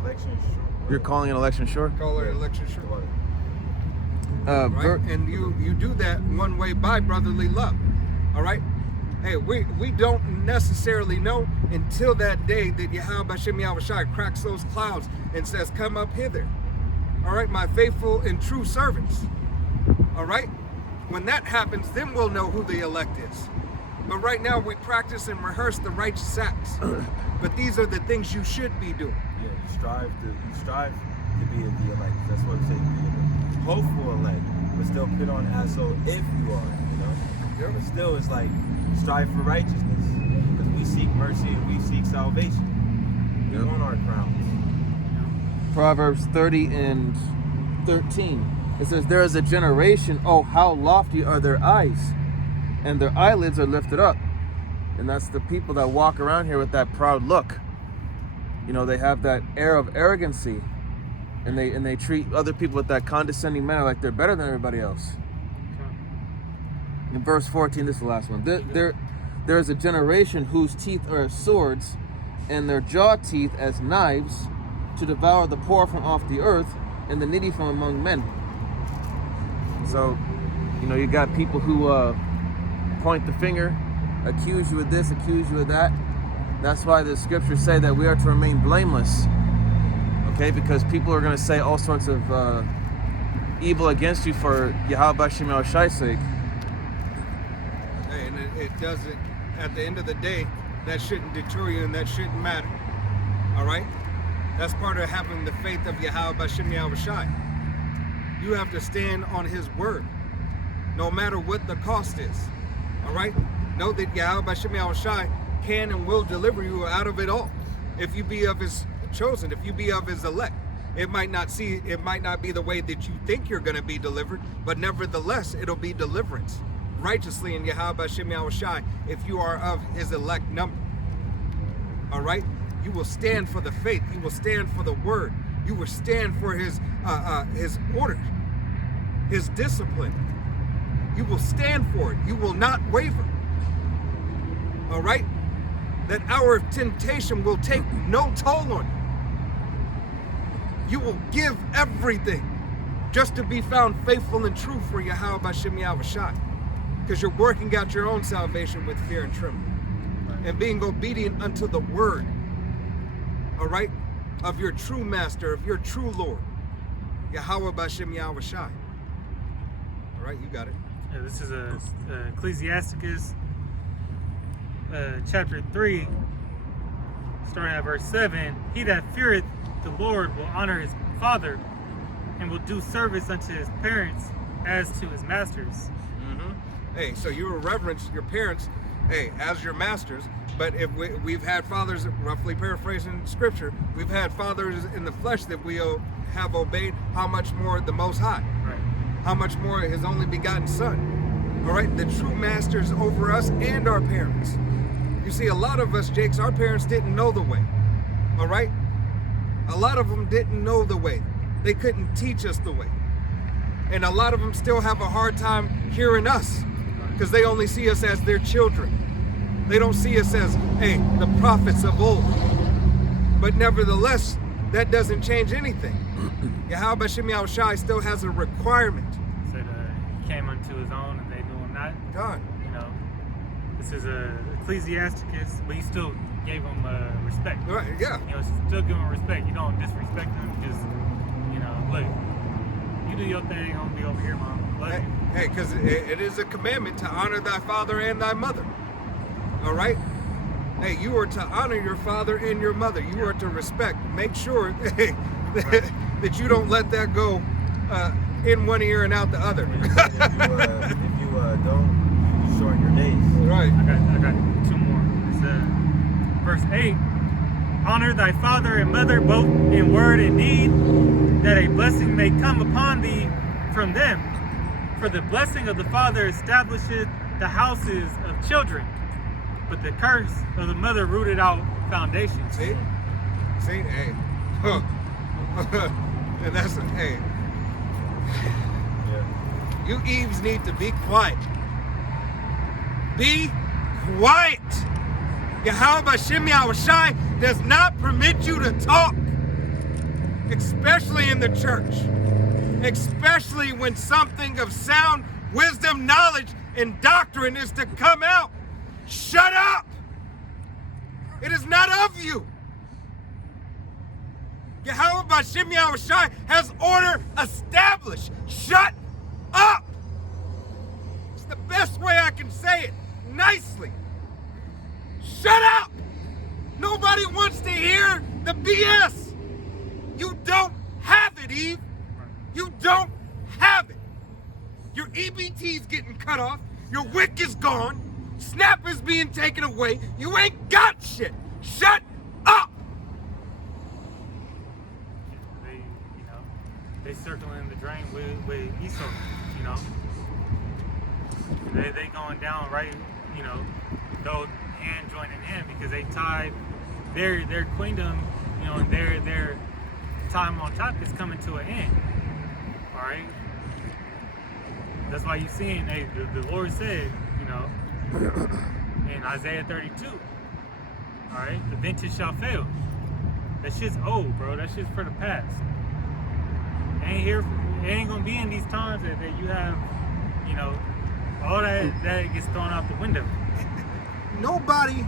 election sure. You're calling an election sure? Call it election sure. What? Right? And you do that one way by brotherly love. All right? Hey, we don't necessarily know until that day that Yahweh Shem Yahushai cracks those clouds and says, come up hither. All right, my faithful and true servants. All right? When that happens, then we'll know who the elect is. But right now we practice and rehearse the righteous acts. But these are the things you should be doing. Yeah, you strive to be the elect. That's what I'm saying. Be the hopeful elect, but still put on as so if you are, you know. Yep. But still, it's like strive for righteousness because we seek mercy and we seek salvation. We want our crowns. Proverbs 30 and 13. It says, there is a generation, oh, how lofty are their eyes, and their eyelids are lifted up. And that's the people that walk around here with that proud look. You know, they have that air of arrogancy, and they treat other people with that condescending manner like they're better than everybody else. In verse 14, this is the last one. There is a generation whose teeth are as swords, and their jaw teeth as knives, to devour the poor from off the earth, and the needy from among men. So, you know, you got people who point the finger, accuse you of this, accuse you of that. That's why the scriptures say that we are to remain blameless. Okay, because people are going to say all sorts of evil against you for Yahweh Shem Yahushai's sake. Hey, and it doesn't, at the end of the day, that shouldn't deter you and that shouldn't matter. All right? That's part of having the faith of Yahweh Shem Yahushai. You have to stand on his word, no matter what the cost is. All right? Know that Yahweh Shem Yahushai can and will deliver you out of it all. If you be of his chosen, if you be of his elect. It might not be the way that you think you're going to be delivered, but nevertheless, it'll be deliverance righteously in Yahweh Shem Yahushai if you are of his elect number. All right? You will stand for the faith. You will stand for the word. You will stand for his order, his discipline. You will stand for it. You will not waver. All right? That hour of temptation will take no toll on you. You will give everything just to be found faithful and true for Yahweh Shem Yahushai. Because you're working out your own salvation with fear and trembling. And being obedient unto the word. All right? Of your true master, of your true Lord. Yahweh Shem Yahushai. All right, you got it. Yeah, this is Ecclesiasticus chapter 3, starting at verse 7. He that feareth the Lord will honor his father and will do service unto his parents as to his masters. Hey, so you will reverence your parents, hey, as your masters. But if we've had fathers, roughly paraphrasing scripture, we've had fathers in the flesh that we have obeyed, how much more the Most High? Right. How much more his only begotten Son? All right, the true masters over us and our parents. You see, a lot of us, Jakes, our parents didn't know the way. All right? A lot of them didn't know the way. They couldn't teach us the way. And a lot of them still have a hard time hearing us because they only see us as their children. They don't see us as, hey, the prophets of old. But nevertheless, that doesn't change anything. Yahweh Shem Yahushai still has a requirement. Said he came unto his own and they knew him not. God. You know, this is Ecclesiasticus, but he still gave him respect. Right, yeah. You know, still give him respect. You don't disrespect him. Just, you know, look, you do your thing, I'm gonna be over here, mom. Hey, because it is a commandment to honor thy father and thy mother. All right? Hey, you are to honor your father and your mother. You are to respect. Make sure that you don't let that go in one ear and out the other. If you don't, you shorten your days. Right. I got two more. It's, verse 8. Honor thy father and mother both in word and deed, that a blessing may come upon thee from them. For the blessing of the father establisheth the houses of children, but the curse of the mother rooted out foundations. See, hey. And that's, hey. Yeah. You Eves need to be quiet. Be quiet. Yahweh Shem Yahushai does not permit you to talk. especially in the church, especially when something of sound wisdom, knowledge, and doctrine is to come out. Shut up! It is not of you. Yahweh B'Shem Yahushai has order established. Shut up! It's the best way I can say it, nicely. Shut up! Nobody wants to hear the BS. You don't have it, Eve. You don't have it. Your EBT's getting cut off. Your wick is gone. Snap is being taken away. You ain't got shit. Shut up! They circling the drain with Esau, They going down right, though hand joining in because they tied their queendom, and their time on top is coming to an end. All right. That's why you seeing the Lord said, in Isaiah 32. All right, the vintage shall fail. That shit's old, bro. That shit's for the past. It ain't gonna be in these times that you have, all that gets thrown out the window. Nobody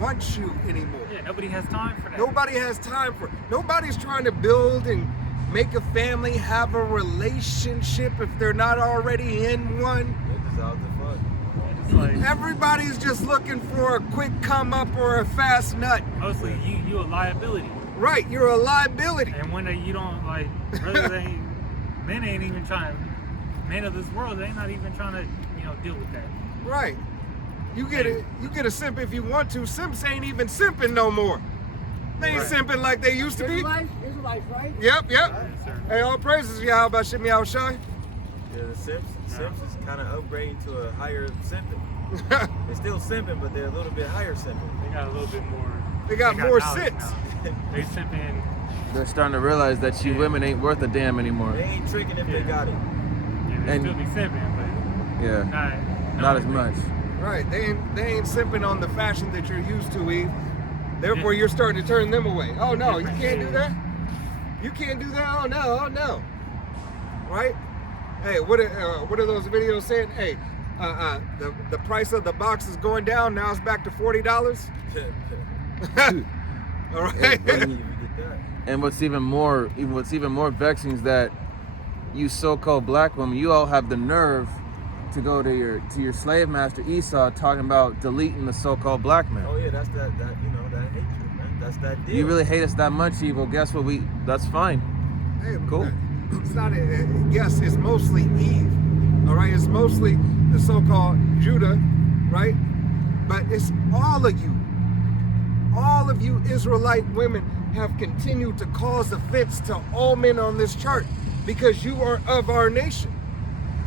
wants you anymore. Yeah, nobody has time for that. Nobody has time for it. Nobody's trying to build and make a family, have a relationship if they're not already in one. It's out the fuck. It's like, Everybody's just looking for a quick come up or a fast nut. mostly you a liability. Right, you're a liability. And when you don't brothers men ain't even trying. Men of this world, they're not even trying to, deal with that. Right. You get a simp if you want to. Simps ain't even simping no more. They ain't simping like they used to be. Israelites, right? Yep. Yes, sir. Hey, all praises, Yahweh B'Shem Yahushai. Yeah, the Simps is kind of upgrading to a higher simping. They're still simping, but they're a little bit higher simping. They got a little bit more. They got more knowledge sense. now. They simping. They're starting to realize that you women ain't worth a damn anymore. They ain't tricking if they got it. Yeah, they And- still be simping, but Yeah, not not as much. Right. They ain't simping on the fashion that you're used to, Eve. Therefore, you're starting to turn them away. Oh no, you can't do that. You can't do that. Oh no. Right? Hey, what are those videos saying? Hey, the price of the box is going down. Now it's back to $40. All right. You get that. And what's even more vexing is that you so-called black women, you all have the nerve to go to your slave master Esau talking about deleting the so-called black man. Oh yeah, that's that hatred, man. That's that deal. You really hate us that much, Evil. Guess what? That's fine. Hey, Cool. It's not. Yes, it's mostly Eve. All right. It's mostly the so-called Judah, right? But it's all of you. All of you Israelite women have continued to cause offense to all men on this chart because you are of our nation.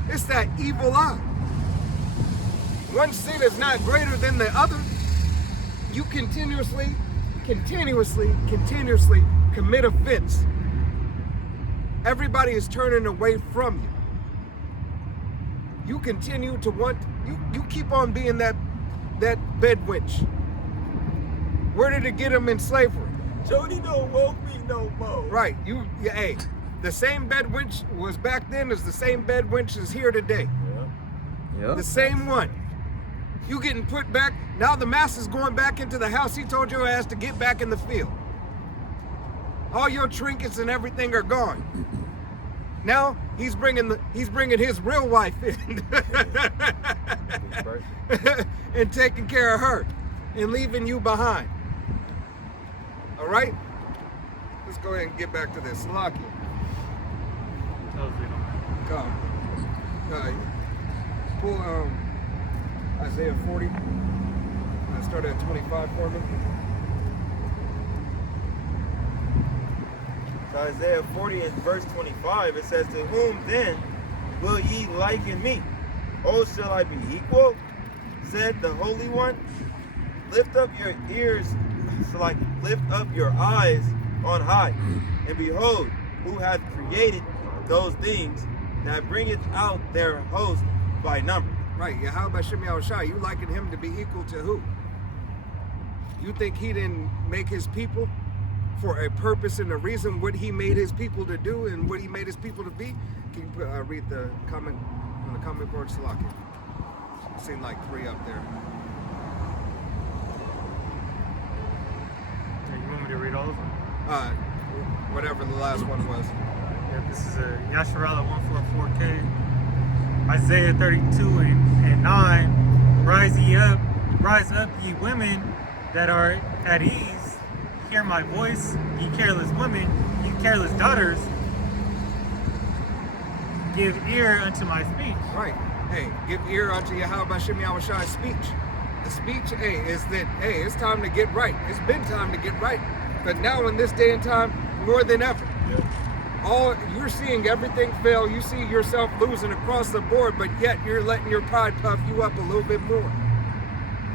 It's that evil eye. One sin is not greater than the other. You continuously commit offense. Everybody is turning away from you. You continue to want, you keep on being that bed wench. Where did it get them in slavery? Jody don't want me no more. Right, hey, the same bed wench was back then as the same bed wench is here today. Yeah. Yeah. The same one. You getting put back, now the master's going back into the house. He told your ass to get back in the field. All your trinkets and everything are gone. Now he's bringing his real wife in and taking care of her and leaving you behind. All right? Let's go ahead and get back to this. Salakia. Come. Pull Isaiah 40. I start at 25 for me. So Isaiah 40 and verse 25, it says, "To whom then will ye liken me? Oh, shall I be equal? Said the Holy One. Lift up your ears, lift up your eyes on high, and behold, who hath created those things that bringeth out their host by number." Right, Yahweh B'Shem Yahushai, you liken him to be equal to who? You think he didn't make his people for a purpose and a reason, what he made his people to do and what he made his people to be? Can you read the comment on the comment board, Salaki? I've seen like 3 up there. You want me to read all of them? Whatever the last one was. Yeah, this is Yasharala 144K. Isaiah 32 and 9. Rise up, ye women that are at ease. Hear my voice, ye careless women, ye careless daughters. Give ear unto my speech. Right. Hey, give ear unto Yahweh Hashem Yahweh Shai's speech. The speech, hey, is that, hey, it's time to get right. It's been time to get right. But now in this day and time, more than ever. You're seeing everything fail. You see yourself losing across the board, but yet you're letting your pride puff you up a little bit more.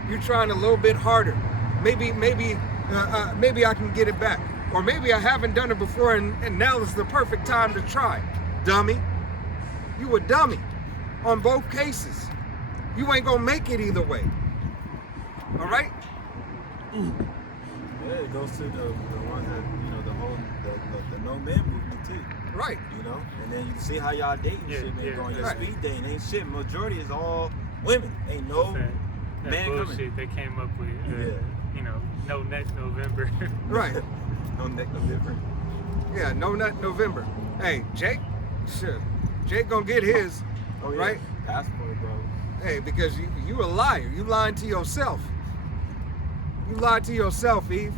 You're trying a little bit harder. Maybe I can get it back. Or maybe I haven't done it before and now is the perfect time to try. Dummy. You a dummy on both cases. You ain't gonna make it either way. All right? Yeah, it goes to the ones that, you know, the no men movement too. Right. You know? And then you see how y'all dating shit, man, going your right. speed dating. Ain't shit. Majority is all women. Ain't no That man bullshit coming. they came up with, Yeah. you know, no next November. Right. No neck, no different. Yeah, no nut November. Hey, Jake, sure. Jake gonna get his, Oh, yeah. right? Ask for it, bro. Hey, because you a liar. You lying to yourself. You lied to yourself, Eve.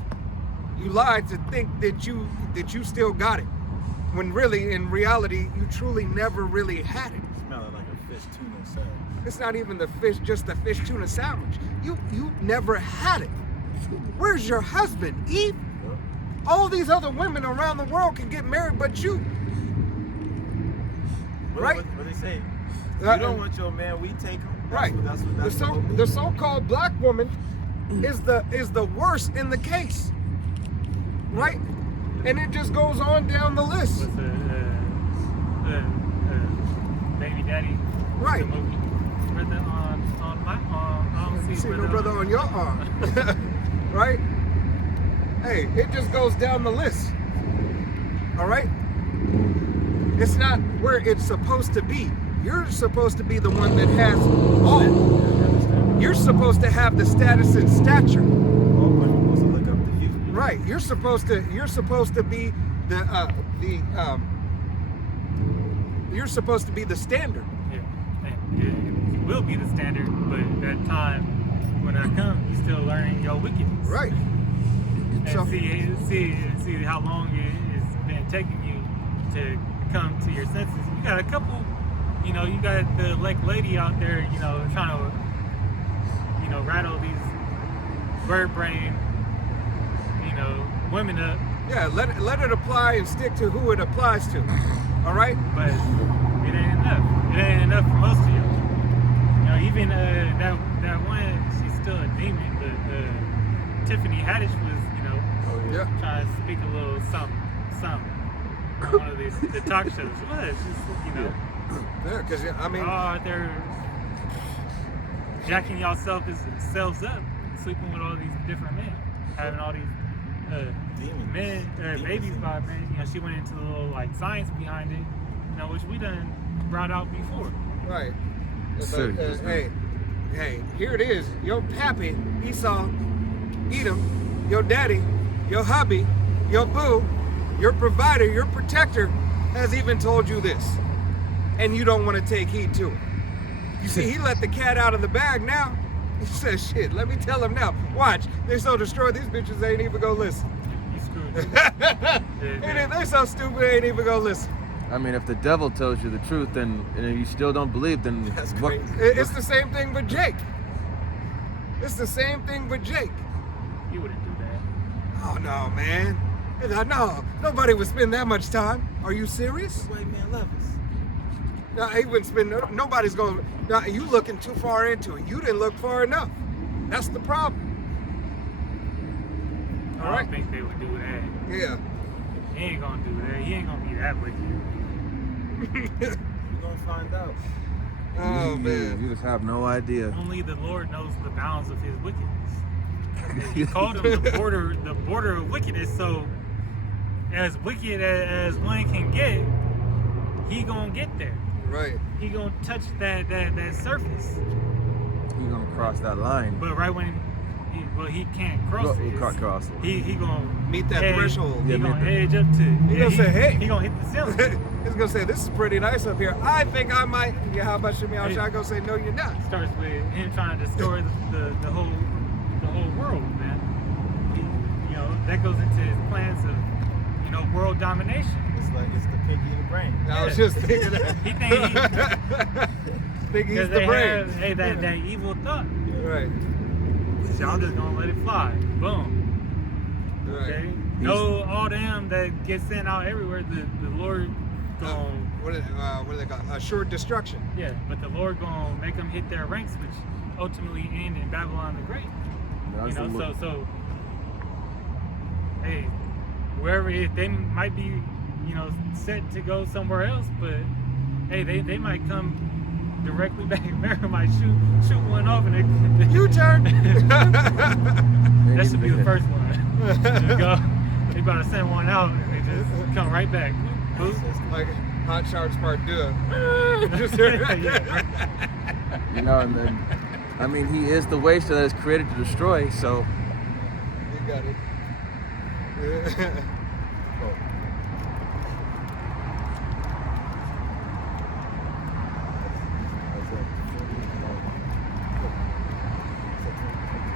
You lied to think that you still got it. When really, in reality, you truly never really had it. Smelling like a fish tuna salad. It's not even the fish, just the fish tuna sandwich. You never had it. Where's your husband, Eve? Yep. All these other women around the world can get married, but you. Right? What they say? You Uh, don't want your man, we take him. Right. That's the whole The so-called black woman is the worst in the case. Right? And it just goes on down the list. With Baby Daddy. Right. The movie. Brother on my arm. I don't See no brother on your arm. Right? Hey, it just goes down the list. All right? It's not where it's supposed to be. You're supposed to be the one that has all. You're supposed to have the status and stature. All women supposed to look up to you. Right. You're supposed to be you're supposed to be the standard. Yeah. And it will be the standard, but that time when I come, you're still learning your wickedness. Right. And So- see how long it's been taking you to come to your senses. You got a couple, you know, you got the lady out there, you know, trying to, you know, rattle these bird brain, you know, women up. Yeah, let it apply and stick to who it applies to. All right? But it ain't enough. It ain't enough for most of you. You know, even that one, she's still a demon, but Tiffany Haddish was, you know, Yeah. trying to speak a little something on one of the talk shows. She was just, you know, Yeah, because I mean, they're jacking selves up, sleeping with all these different men, having all these Demons. men, Demons babies in by it. men. You know, she went into the little like science behind it, you know, which we done brought out before. right. But, Serious, man. hey, here it is. Your pappy, Esau, Edom, your daddy, your hubby, your boo, your provider, your protector has even told you this. And you don't want to take heed to it. You see, he let the cat out of the bag now. He says, shit, let me tell him now. Watch, they so destroyed, these bitches ain't even gonna listen. You screwed. They so stupid, they ain't even gonna listen. I mean, if the devil tells you the truth, then and you still don't believe, then That's what? crazy. It's the same thing with Jake. It's the same thing with Jake. You wouldn't do that. Oh no, man. No, nobody would spend that much time. Are you serious? White man love us. No, he wouldn't spend. Nobody's going. No, you looking too far into it. You didn't look far enough. That's the problem. I All right. don't think they would do that. Yeah. He ain't gonna do that. He ain't gonna be that wicked. We're gonna find out. Oh you man. just have no idea. Only the Lord knows the bounds of his wickedness. He called him the border of wickedness. So as wicked as one can get, he gonna get there. Right. He gonna touch that surface. He's gonna cross that line. But right when he can't cross He it. can't cross it. He gonna Meet that edge, threshold. He Yeah, gonna meet edge up to. He gonna say, hey. He gonna hit the ceiling. He's gonna say, this is pretty nice up here. I think I might. Yeah, how about Shimmy Al-Shai gonna say, no, you're not. Starts with him trying to destroy the whole world, man. You know, that goes into his plans of, you know, world domination. It's like it's the pinky in the brain. I was just thinking that. He think he's because the they brain. have that evil thought. Right. So I'm just gonna let it fly. Boom. Right. Okay. No, all them that get sent out everywhere. The Lord gonna What do they call it? Assured destruction. yeah, but the Lord gonna make them hit their ranks, which ultimately end in Babylon the Great. That's You the know, Lord. so hey, wherever they might be, you know, set to go somewhere else, but hey, they might come directly back. America might shoot one off and it U-turn. that should be the first one. Just go. They about to send one out and they just come right back. Boop. Like Hot Sharks Part 2. You know, and then, I mean, he is the waster that is created to destroy. So You got it.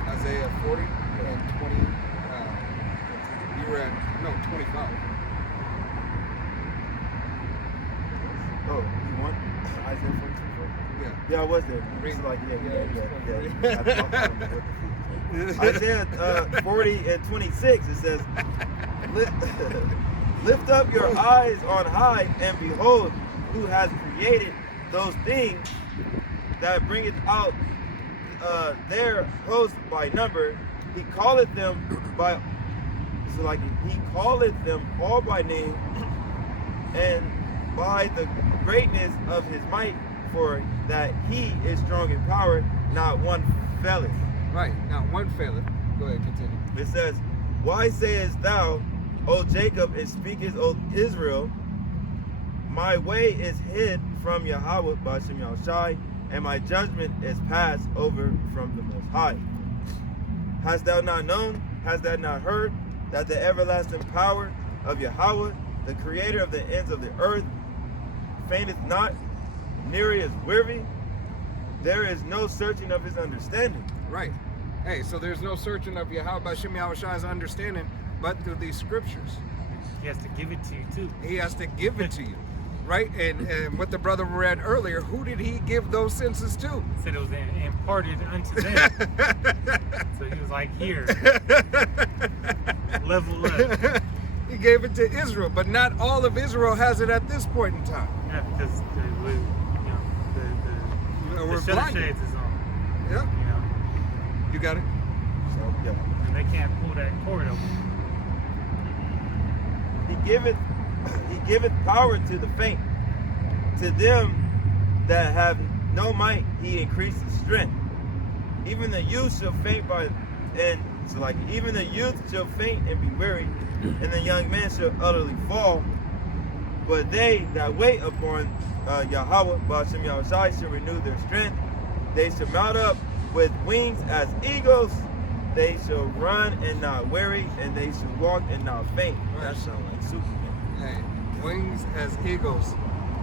Isaiah 40 and 20. You were at, no, 25. Oh, you want Isaiah 42? Yeah. Yeah, I was there. It's like, yeah. I talked to him about the Isaiah 40 and 26, it says, lift up your eyes on high and behold who has created those things that bringeth out their host by number. He calleth them by, so like he calleth them all by name and by the greatness of his might, for that he is strong in power, not one faileth. Right. Now, one faileth. Go ahead, continue. It says, why sayest thou, O Jacob, and speakest, O Israel, my way is hid from Yahweh Ba'ashem Yahushai, and my judgment is passed over from the Most High. Hast thou not known, hast thou not heard, that the everlasting power of Yahweh, the creator of the ends of the earth, fainteth not, near is weary, there is no searching of his understanding. Right. Hey, so there's no searching of Yahweh Shem Yahushai's understanding, but through these scriptures. He has to give it to you too. He has to give it to you. Right? And what the brother read earlier, who did he give those senses to? He said it was imparted unto them. So he was like, here, level up. He gave it to Israel, but not all of Israel has it at this point in time. Yeah, because We're the shutter blinded. shades is on. Yeah, You know, you got it. So, yeah. and they can't pull that cord open. He giveth power to the faint. To them that have no might, he increases strength. Even the youth shall faint even the youth shall faint and be weary, and the young man shall utterly fall. But they that wait upon Yahweh, Ba'ashem Yahushai, shall renew their strength. They shall mount up with wings as eagles. They shall run and not weary, and they shall walk and not faint. That sounds like Superman. Hey, wings as eagles,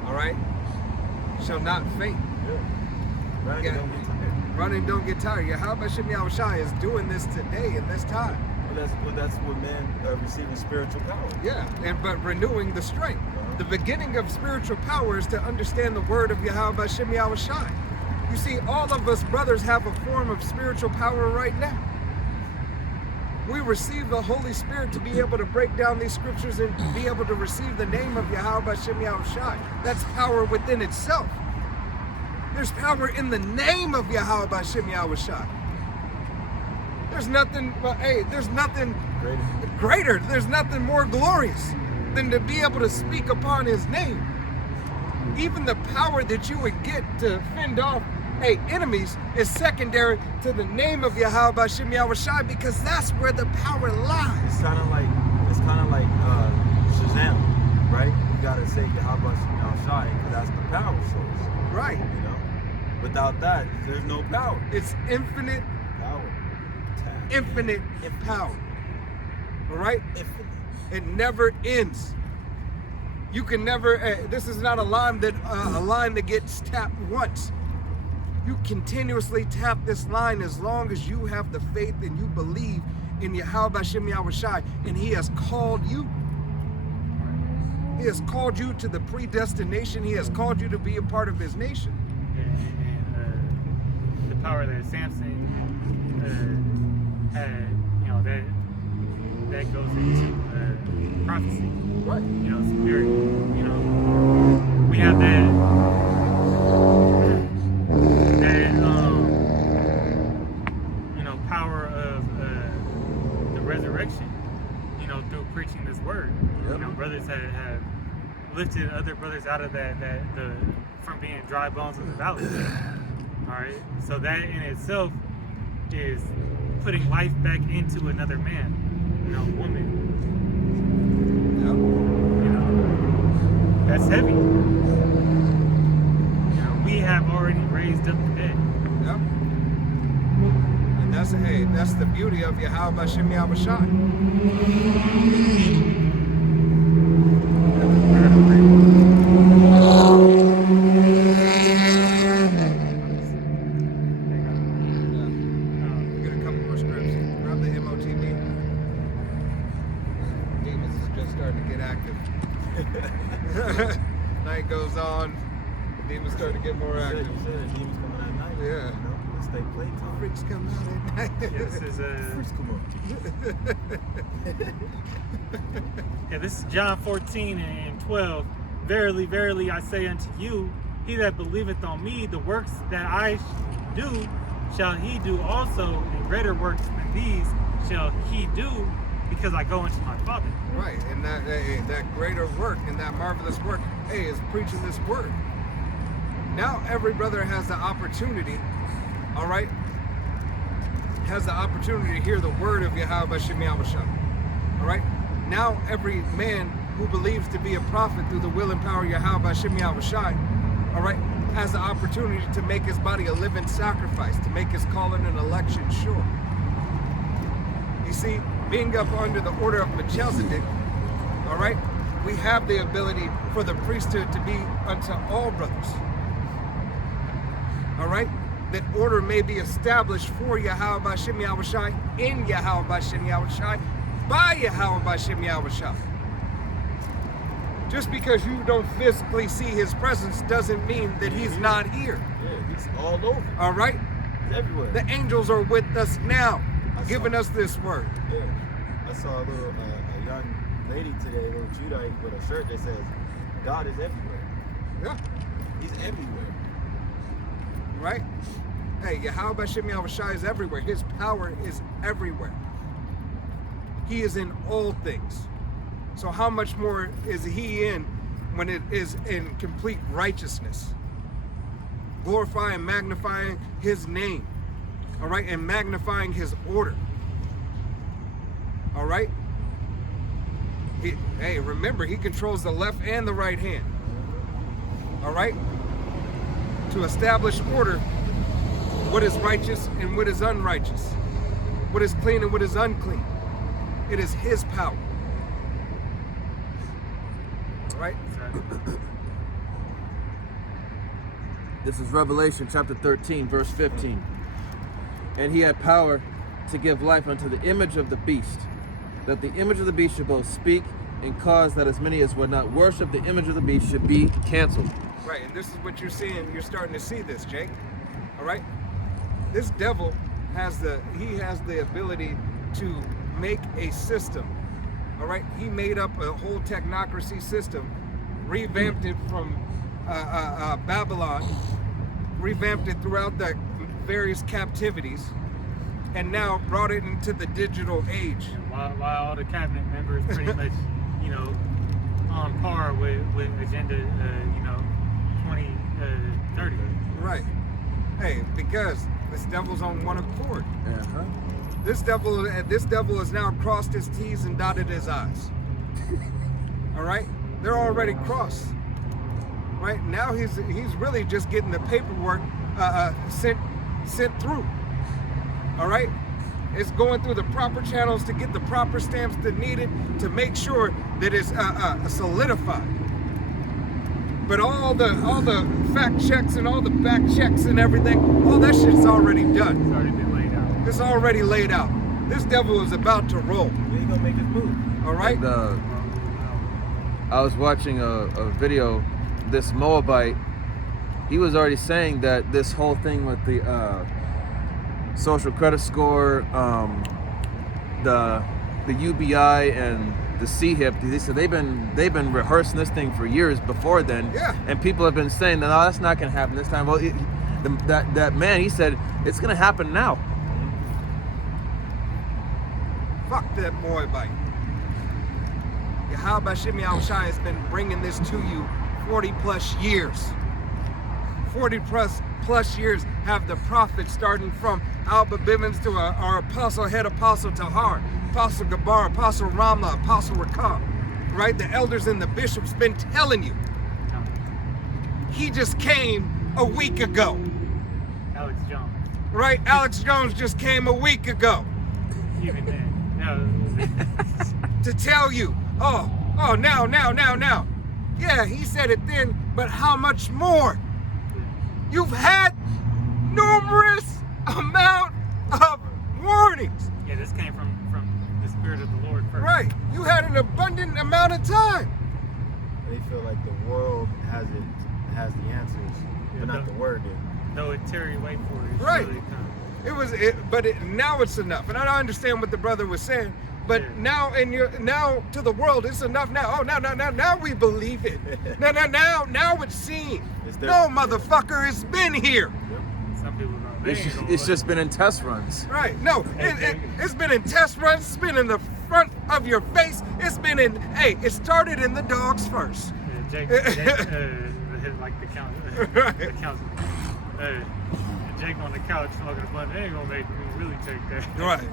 all right? Shall not faint. Right? Yeah. Don't get tired. Run and don't get tired. Yahweh Shem Yahushai is doing this today in this time. Well, that's what man receiving spiritual power. Yeah, but renewing the strength. The beginning of spiritual power is to understand the word of Yahweh Shem Yahushai. You see, all of us brothers have a form of spiritual power right now. We receive the Holy Spirit to be able to break down these scriptures and be able to receive the name of Yahweh Shem Yahushai. That's power within itself. There's power in the name of Yahweh Shem Yahushai. There's nothing, there's nothing greater. There's nothing more glorious than to be able to speak upon his name. Even the power that you would get to fend off hey, enemies is secondary to the name of Yahweh B'Shem Yahushai, because that's where the power lies. It's kind of like Shazam, right? You gotta say Yahweh B'Shem Yahushai because that's the power source. Right. You know, without that, there's no power. It's infinite Power. infinite power. All right? Infinite. It never ends. You can never. This is not a line that gets tapped once. You continuously tap this line as long as you have the faith and you believe in Yahweh B'Shem Yahushai, and He has called you. He has called you to the predestination. He has called you to be a part of His nation. And the power that Samson had, you know, that goes into prophecy. Right. You know, spirit. You know, we have that you know, power of the resurrection. You know, through preaching this word. Yep. You know, brothers have lifted other brothers out of from being dry bones in the valley. All right. So that in itself is putting life back into another man, you know, woman. You know, that's heavy. You know, we have already raised up the dead. Yep. And that's the beauty of Yahweh B'Shem Yahushai. Get a couple more scripts. Grab the MOTB. Demons is just starting to get active. Night goes on. Demons start to get more You active. said the demons coming at night. Yeah. You know, it's their playtime. Freaks come out at night. Yeah, this is Freaks come on. yeah, this is John 14 and 12. Verily, verily, I say unto you, he that believeth on me, the works that I do, shall he do also, and greater works than these shall he do, because I go into my Father. Right, and that greater work and that marvelous work, is preaching this word. Now every brother has the opportunity, all right, has the opportunity to hear the word of Yahweh B'Shem Yahushai. All right, now every man who believes to be a prophet through the will and power of Yahweh B'Shem Yahushai, all right, has the opportunity to make his body a living sacrifice, to make his calling and election sure. You see, being up under the order of Melchizedek, all right, we have the ability for the priesthood to be unto all brothers. All right, that order may be established for Yahweh B'Shem Yahushai, in Yahweh B'Shem Yahushai, by Yahweh B'Shem Yahushai. Just because you don't physically see His presence doesn't mean that He's not here. Yeah, he's all over. All right, He's everywhere. the angels are with us now, giving saw- us this word. Yeah. I saw a little a young lady today, a little Judite with a shirt that says, God is everywhere. Yeah, He's everywhere. right. Hey, Yahweh B'Shem Yahushai is everywhere. His power is everywhere. He is in all things. So how much more is He in when it is in complete righteousness? Glorifying, magnifying His name. All right, and magnifying His order. All right. Hey, remember, He controls the left and the right hand. All right. To establish order, what is righteous and what is unrighteous, what is clean and what is unclean. It is His power. All right. This is Revelation chapter 13, verse 15. And He had power to give life unto the image of the beast, that the image of the beast should both speak and cause that as many as would not worship the image of the beast should be canceled. Right, and this is what you're seeing. You're starting to see this, Jake. All right. This devil has the ability to make a system. All right. He made up a whole technocracy system, revamped it from Babylon, revamped it throughout the various captivities, and now brought it into the digital age. While all the cabinet members pretty much, you know, on par with Agenda, you know, 2030. Right. Hey, because this devil's on one accord. Uh-huh. This devil has now crossed his T's and dotted his I's. All right, they're already crossed. Right now, he's really just getting the paperwork sent through. All right, it's going through the proper channels to get the proper stamps that needed to make sure that it's solidified. But all the fact checks and all the back checks and everything, all that shit's already done. It's already been laid out. It's already laid out. This devil is about to roll. When he gonna make his move? All right. And, I was watching a video. This Moabite, he was already saying that this whole thing with the social credit score, the UBI and the CHIP, they said they've been rehearsing this thing for years before then. Yeah. And people have been saying that, no, that's not going to happen this time. Well, that man, he said it's going to happen now. Fuck that Moabite. Yahweh Bashim Yahushai has been bringing this to you 40 plus years. 40 plus years have the prophets, starting from Alba Bivens to our apostle, head apostle Tahar, Apostle Gabar, Apostle Ramla, Apostle Rakam, right? The elders and the bishops been telling you. He just came a week ago, Alex Jones. right? Alex Jones just came a week ago Even then. No. to tell you, now. Yeah, he said it then, but how much more? You've had numerous amount of warnings. Yeah, this came from the Spirit of the Lord first. Right. You had an abundant amount of time. They feel like the world has the answers, but not the word. No, it Terry wait for it. It's Right. really come. Now it's enough. And I don't understand what the brother was saying. But now to the world, it's enough now. Oh, now we believe it. Now it's seen. No, motherfucker, it's been here. Some people don't. It's just been in test runs. Right. No, it's been in test runs. It's been in the front of your face. It's been in, it started in the dogs first. Jake like the count. Right. The council. Jake on the couch smoking a blunt. They ain't gonna make me really take that. Right.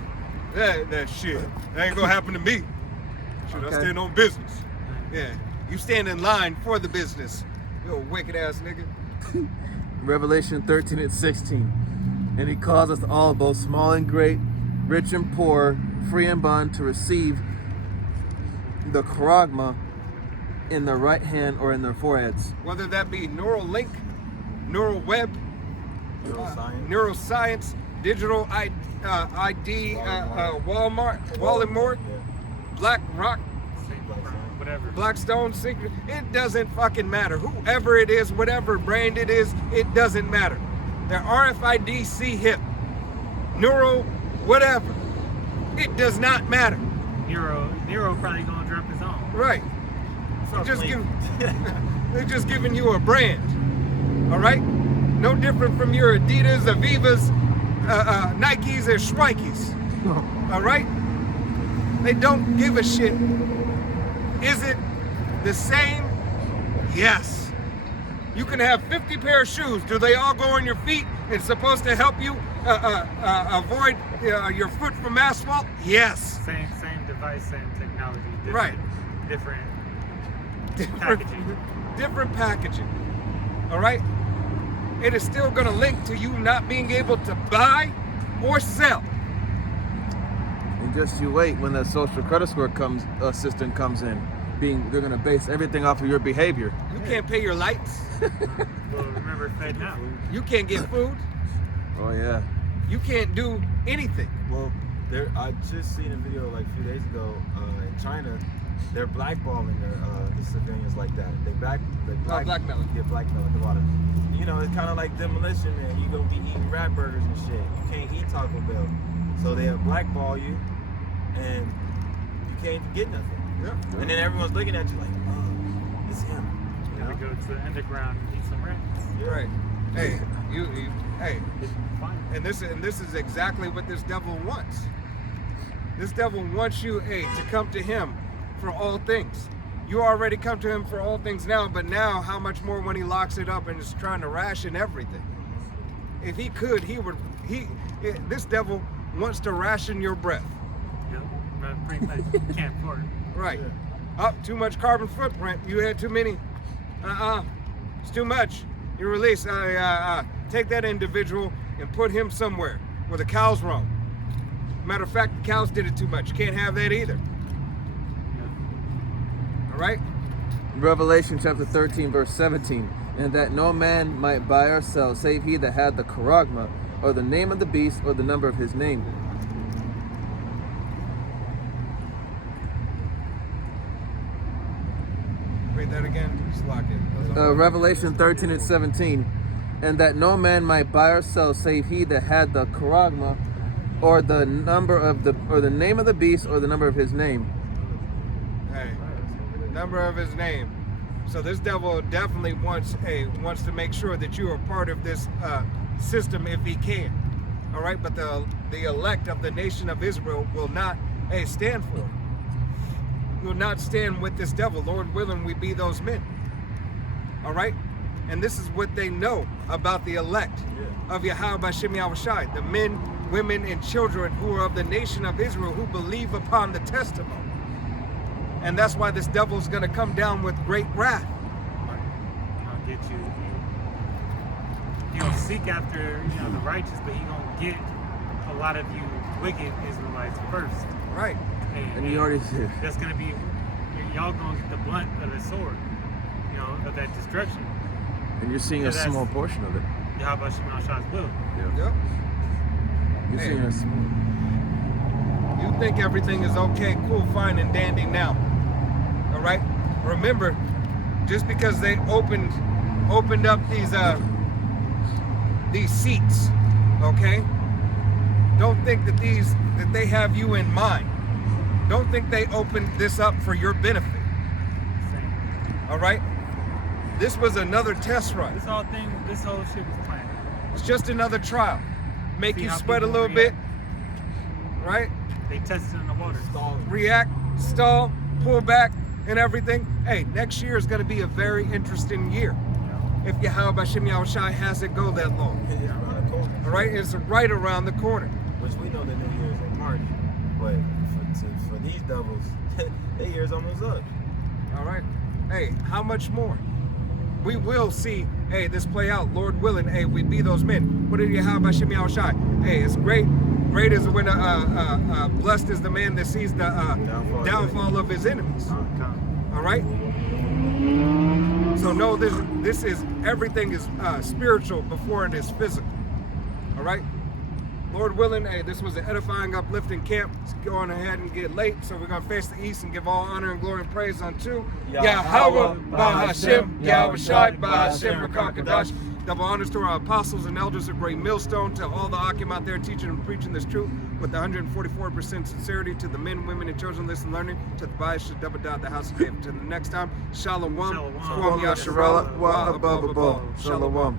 That shit. That ain't gonna happen to me. Shit, I stand on business. Yeah. You stand in line for the business. You a wicked ass nigga. Revelation 13 and 16. And he calls us all, both small and great, rich and poor, free and bond, to receive the charagma in their right hand or in their foreheads. Whether that be neural link, neural web, neuroscience, digital ID, Walmart, Black Rock, Whatever. Blackstone, Secret. It doesn't fucking matter. Whoever it is, whatever brand it is, it doesn't matter. They're RFID, CHIP, Neuro, whatever. It does not matter. Nero probably gonna drop his own. Right. They're just giving you a brand. All right? No different from your Adidas, Avivas, Nikes, or Schweikes. All right? They don't give a shit. Is it the same? Yes. You can have 50 pair of shoes. Do they all go on your feet? It's supposed to help you avoid your foot from asphalt? Yes. Same device, same technology. Right. Different packaging. Different packaging. All right? It is still going to link to you not being able to buy or sell. And just you wait when the social credit score system comes in. They're going to base everything off of your behavior. You can't pay your lights. Well, remember, Fed now. You can't get food. Oh yeah. You can't do anything. Well, I just seen a video like a few days ago in China. They're blackballing the civilians like that. They blackmailing. Yeah, blackmailing a lot of. You know, it's kind of like demolition, man. You gonna be eating rat burgers and shit. You can't eat Taco Bell, so they'll blackball you, and you can't get nothing. Yeah. And then everyone's looking at you like, oh, it's him. You Gotta know? go to the underground and eat some rats. Yeah. Right. Hey, hey. It's fine. And this is exactly what this devil wants. This devil wants you, to come to him for all things. You already come to him for all things now, but now how much more when he locks it up and is trying to ration everything? if he could, this devil wants to ration your breath. Yep. Pretty much. Can't afford it. Right. Too much carbon footprint. You had too many. It's too much. You release. Take that individual and put him somewhere where the cows roam. Matter of fact, the cows did it too much. You can't have that either. All right? Revelation chapter 13, verse 17. And that no man might buy or sell, save he that had the charagma, or the name of the beast, or the number of his name. Read that again. Slack it. Revelation 13 and 17. And that no man might buy or sell, save he that had the charagma, or the number of or the name of the beast, or the number of his name. Hey, number of his name. So this devil definitely wants to make sure that you are part of this system if he can. All right, but the elect of the nation of Israel will not stand for it. Will not stand with this devil. Lord willing, we be those men. All right, and this is what they know about the elect of Yahweh B'Shem Yahushai, the men, women, and children who are of the nation of Israel who believe upon the testimony. And that's why this devil is going to come down with great wrath. He'll get you. He'll seek after the righteous, but he's gonna get a lot of you wicked Israelites first. Right. And you already did. That's gonna be y'all gonna get the blunt of the sword, of that destruction. And you're seeing a small portion of it. Yahweh Shemel Shah's will. Yep. You're seeing a small. You think everything is okay, cool, fine, and dandy now. All right? Remember, just because they opened up these seats, okay? Don't think that they have you in mind. Don't think they opened this up for your benefit. All right? This was another test run. This whole shit was planned. It's just another trial. Make See you how sweat a people little bit, react. right? They tested in the water. React, stall, pull back, and everything. Hey, next year is going to be a very interesting year. If Yahweh B'Shem Yahushai has it go that long. It's around the corner. All right? It's right around the corner. Which we know the New Year's in March. But for these devils, their year's almost up. All right? Hey, how much more? We will see, this play out, Lord willing. Hey, we be those men. What did Yahweh B'Shem Yahushai? Hey, it's great. Great is when blessed is the man that sees the downfall of his enemies. All right. So no, this is everything is spiritual before it is physical. All right. Lord willing, this was an edifying, uplifting camp. It's going ahead and get late, so we're gonna face the east and give all honor and glory and praise unto Yahweh B'Hashem, Yahushai B'Hashem Rakakadash. Double honors to our apostles and elders of Great Millstone, to all the Akim out there teaching and preaching this truth with 144% sincerity, to the men, women, and children listening and learning, to the bias, double dot, the house of David. To the next time, Shalom. Shalom. Kwam Yasharallah, wa above. Shalom.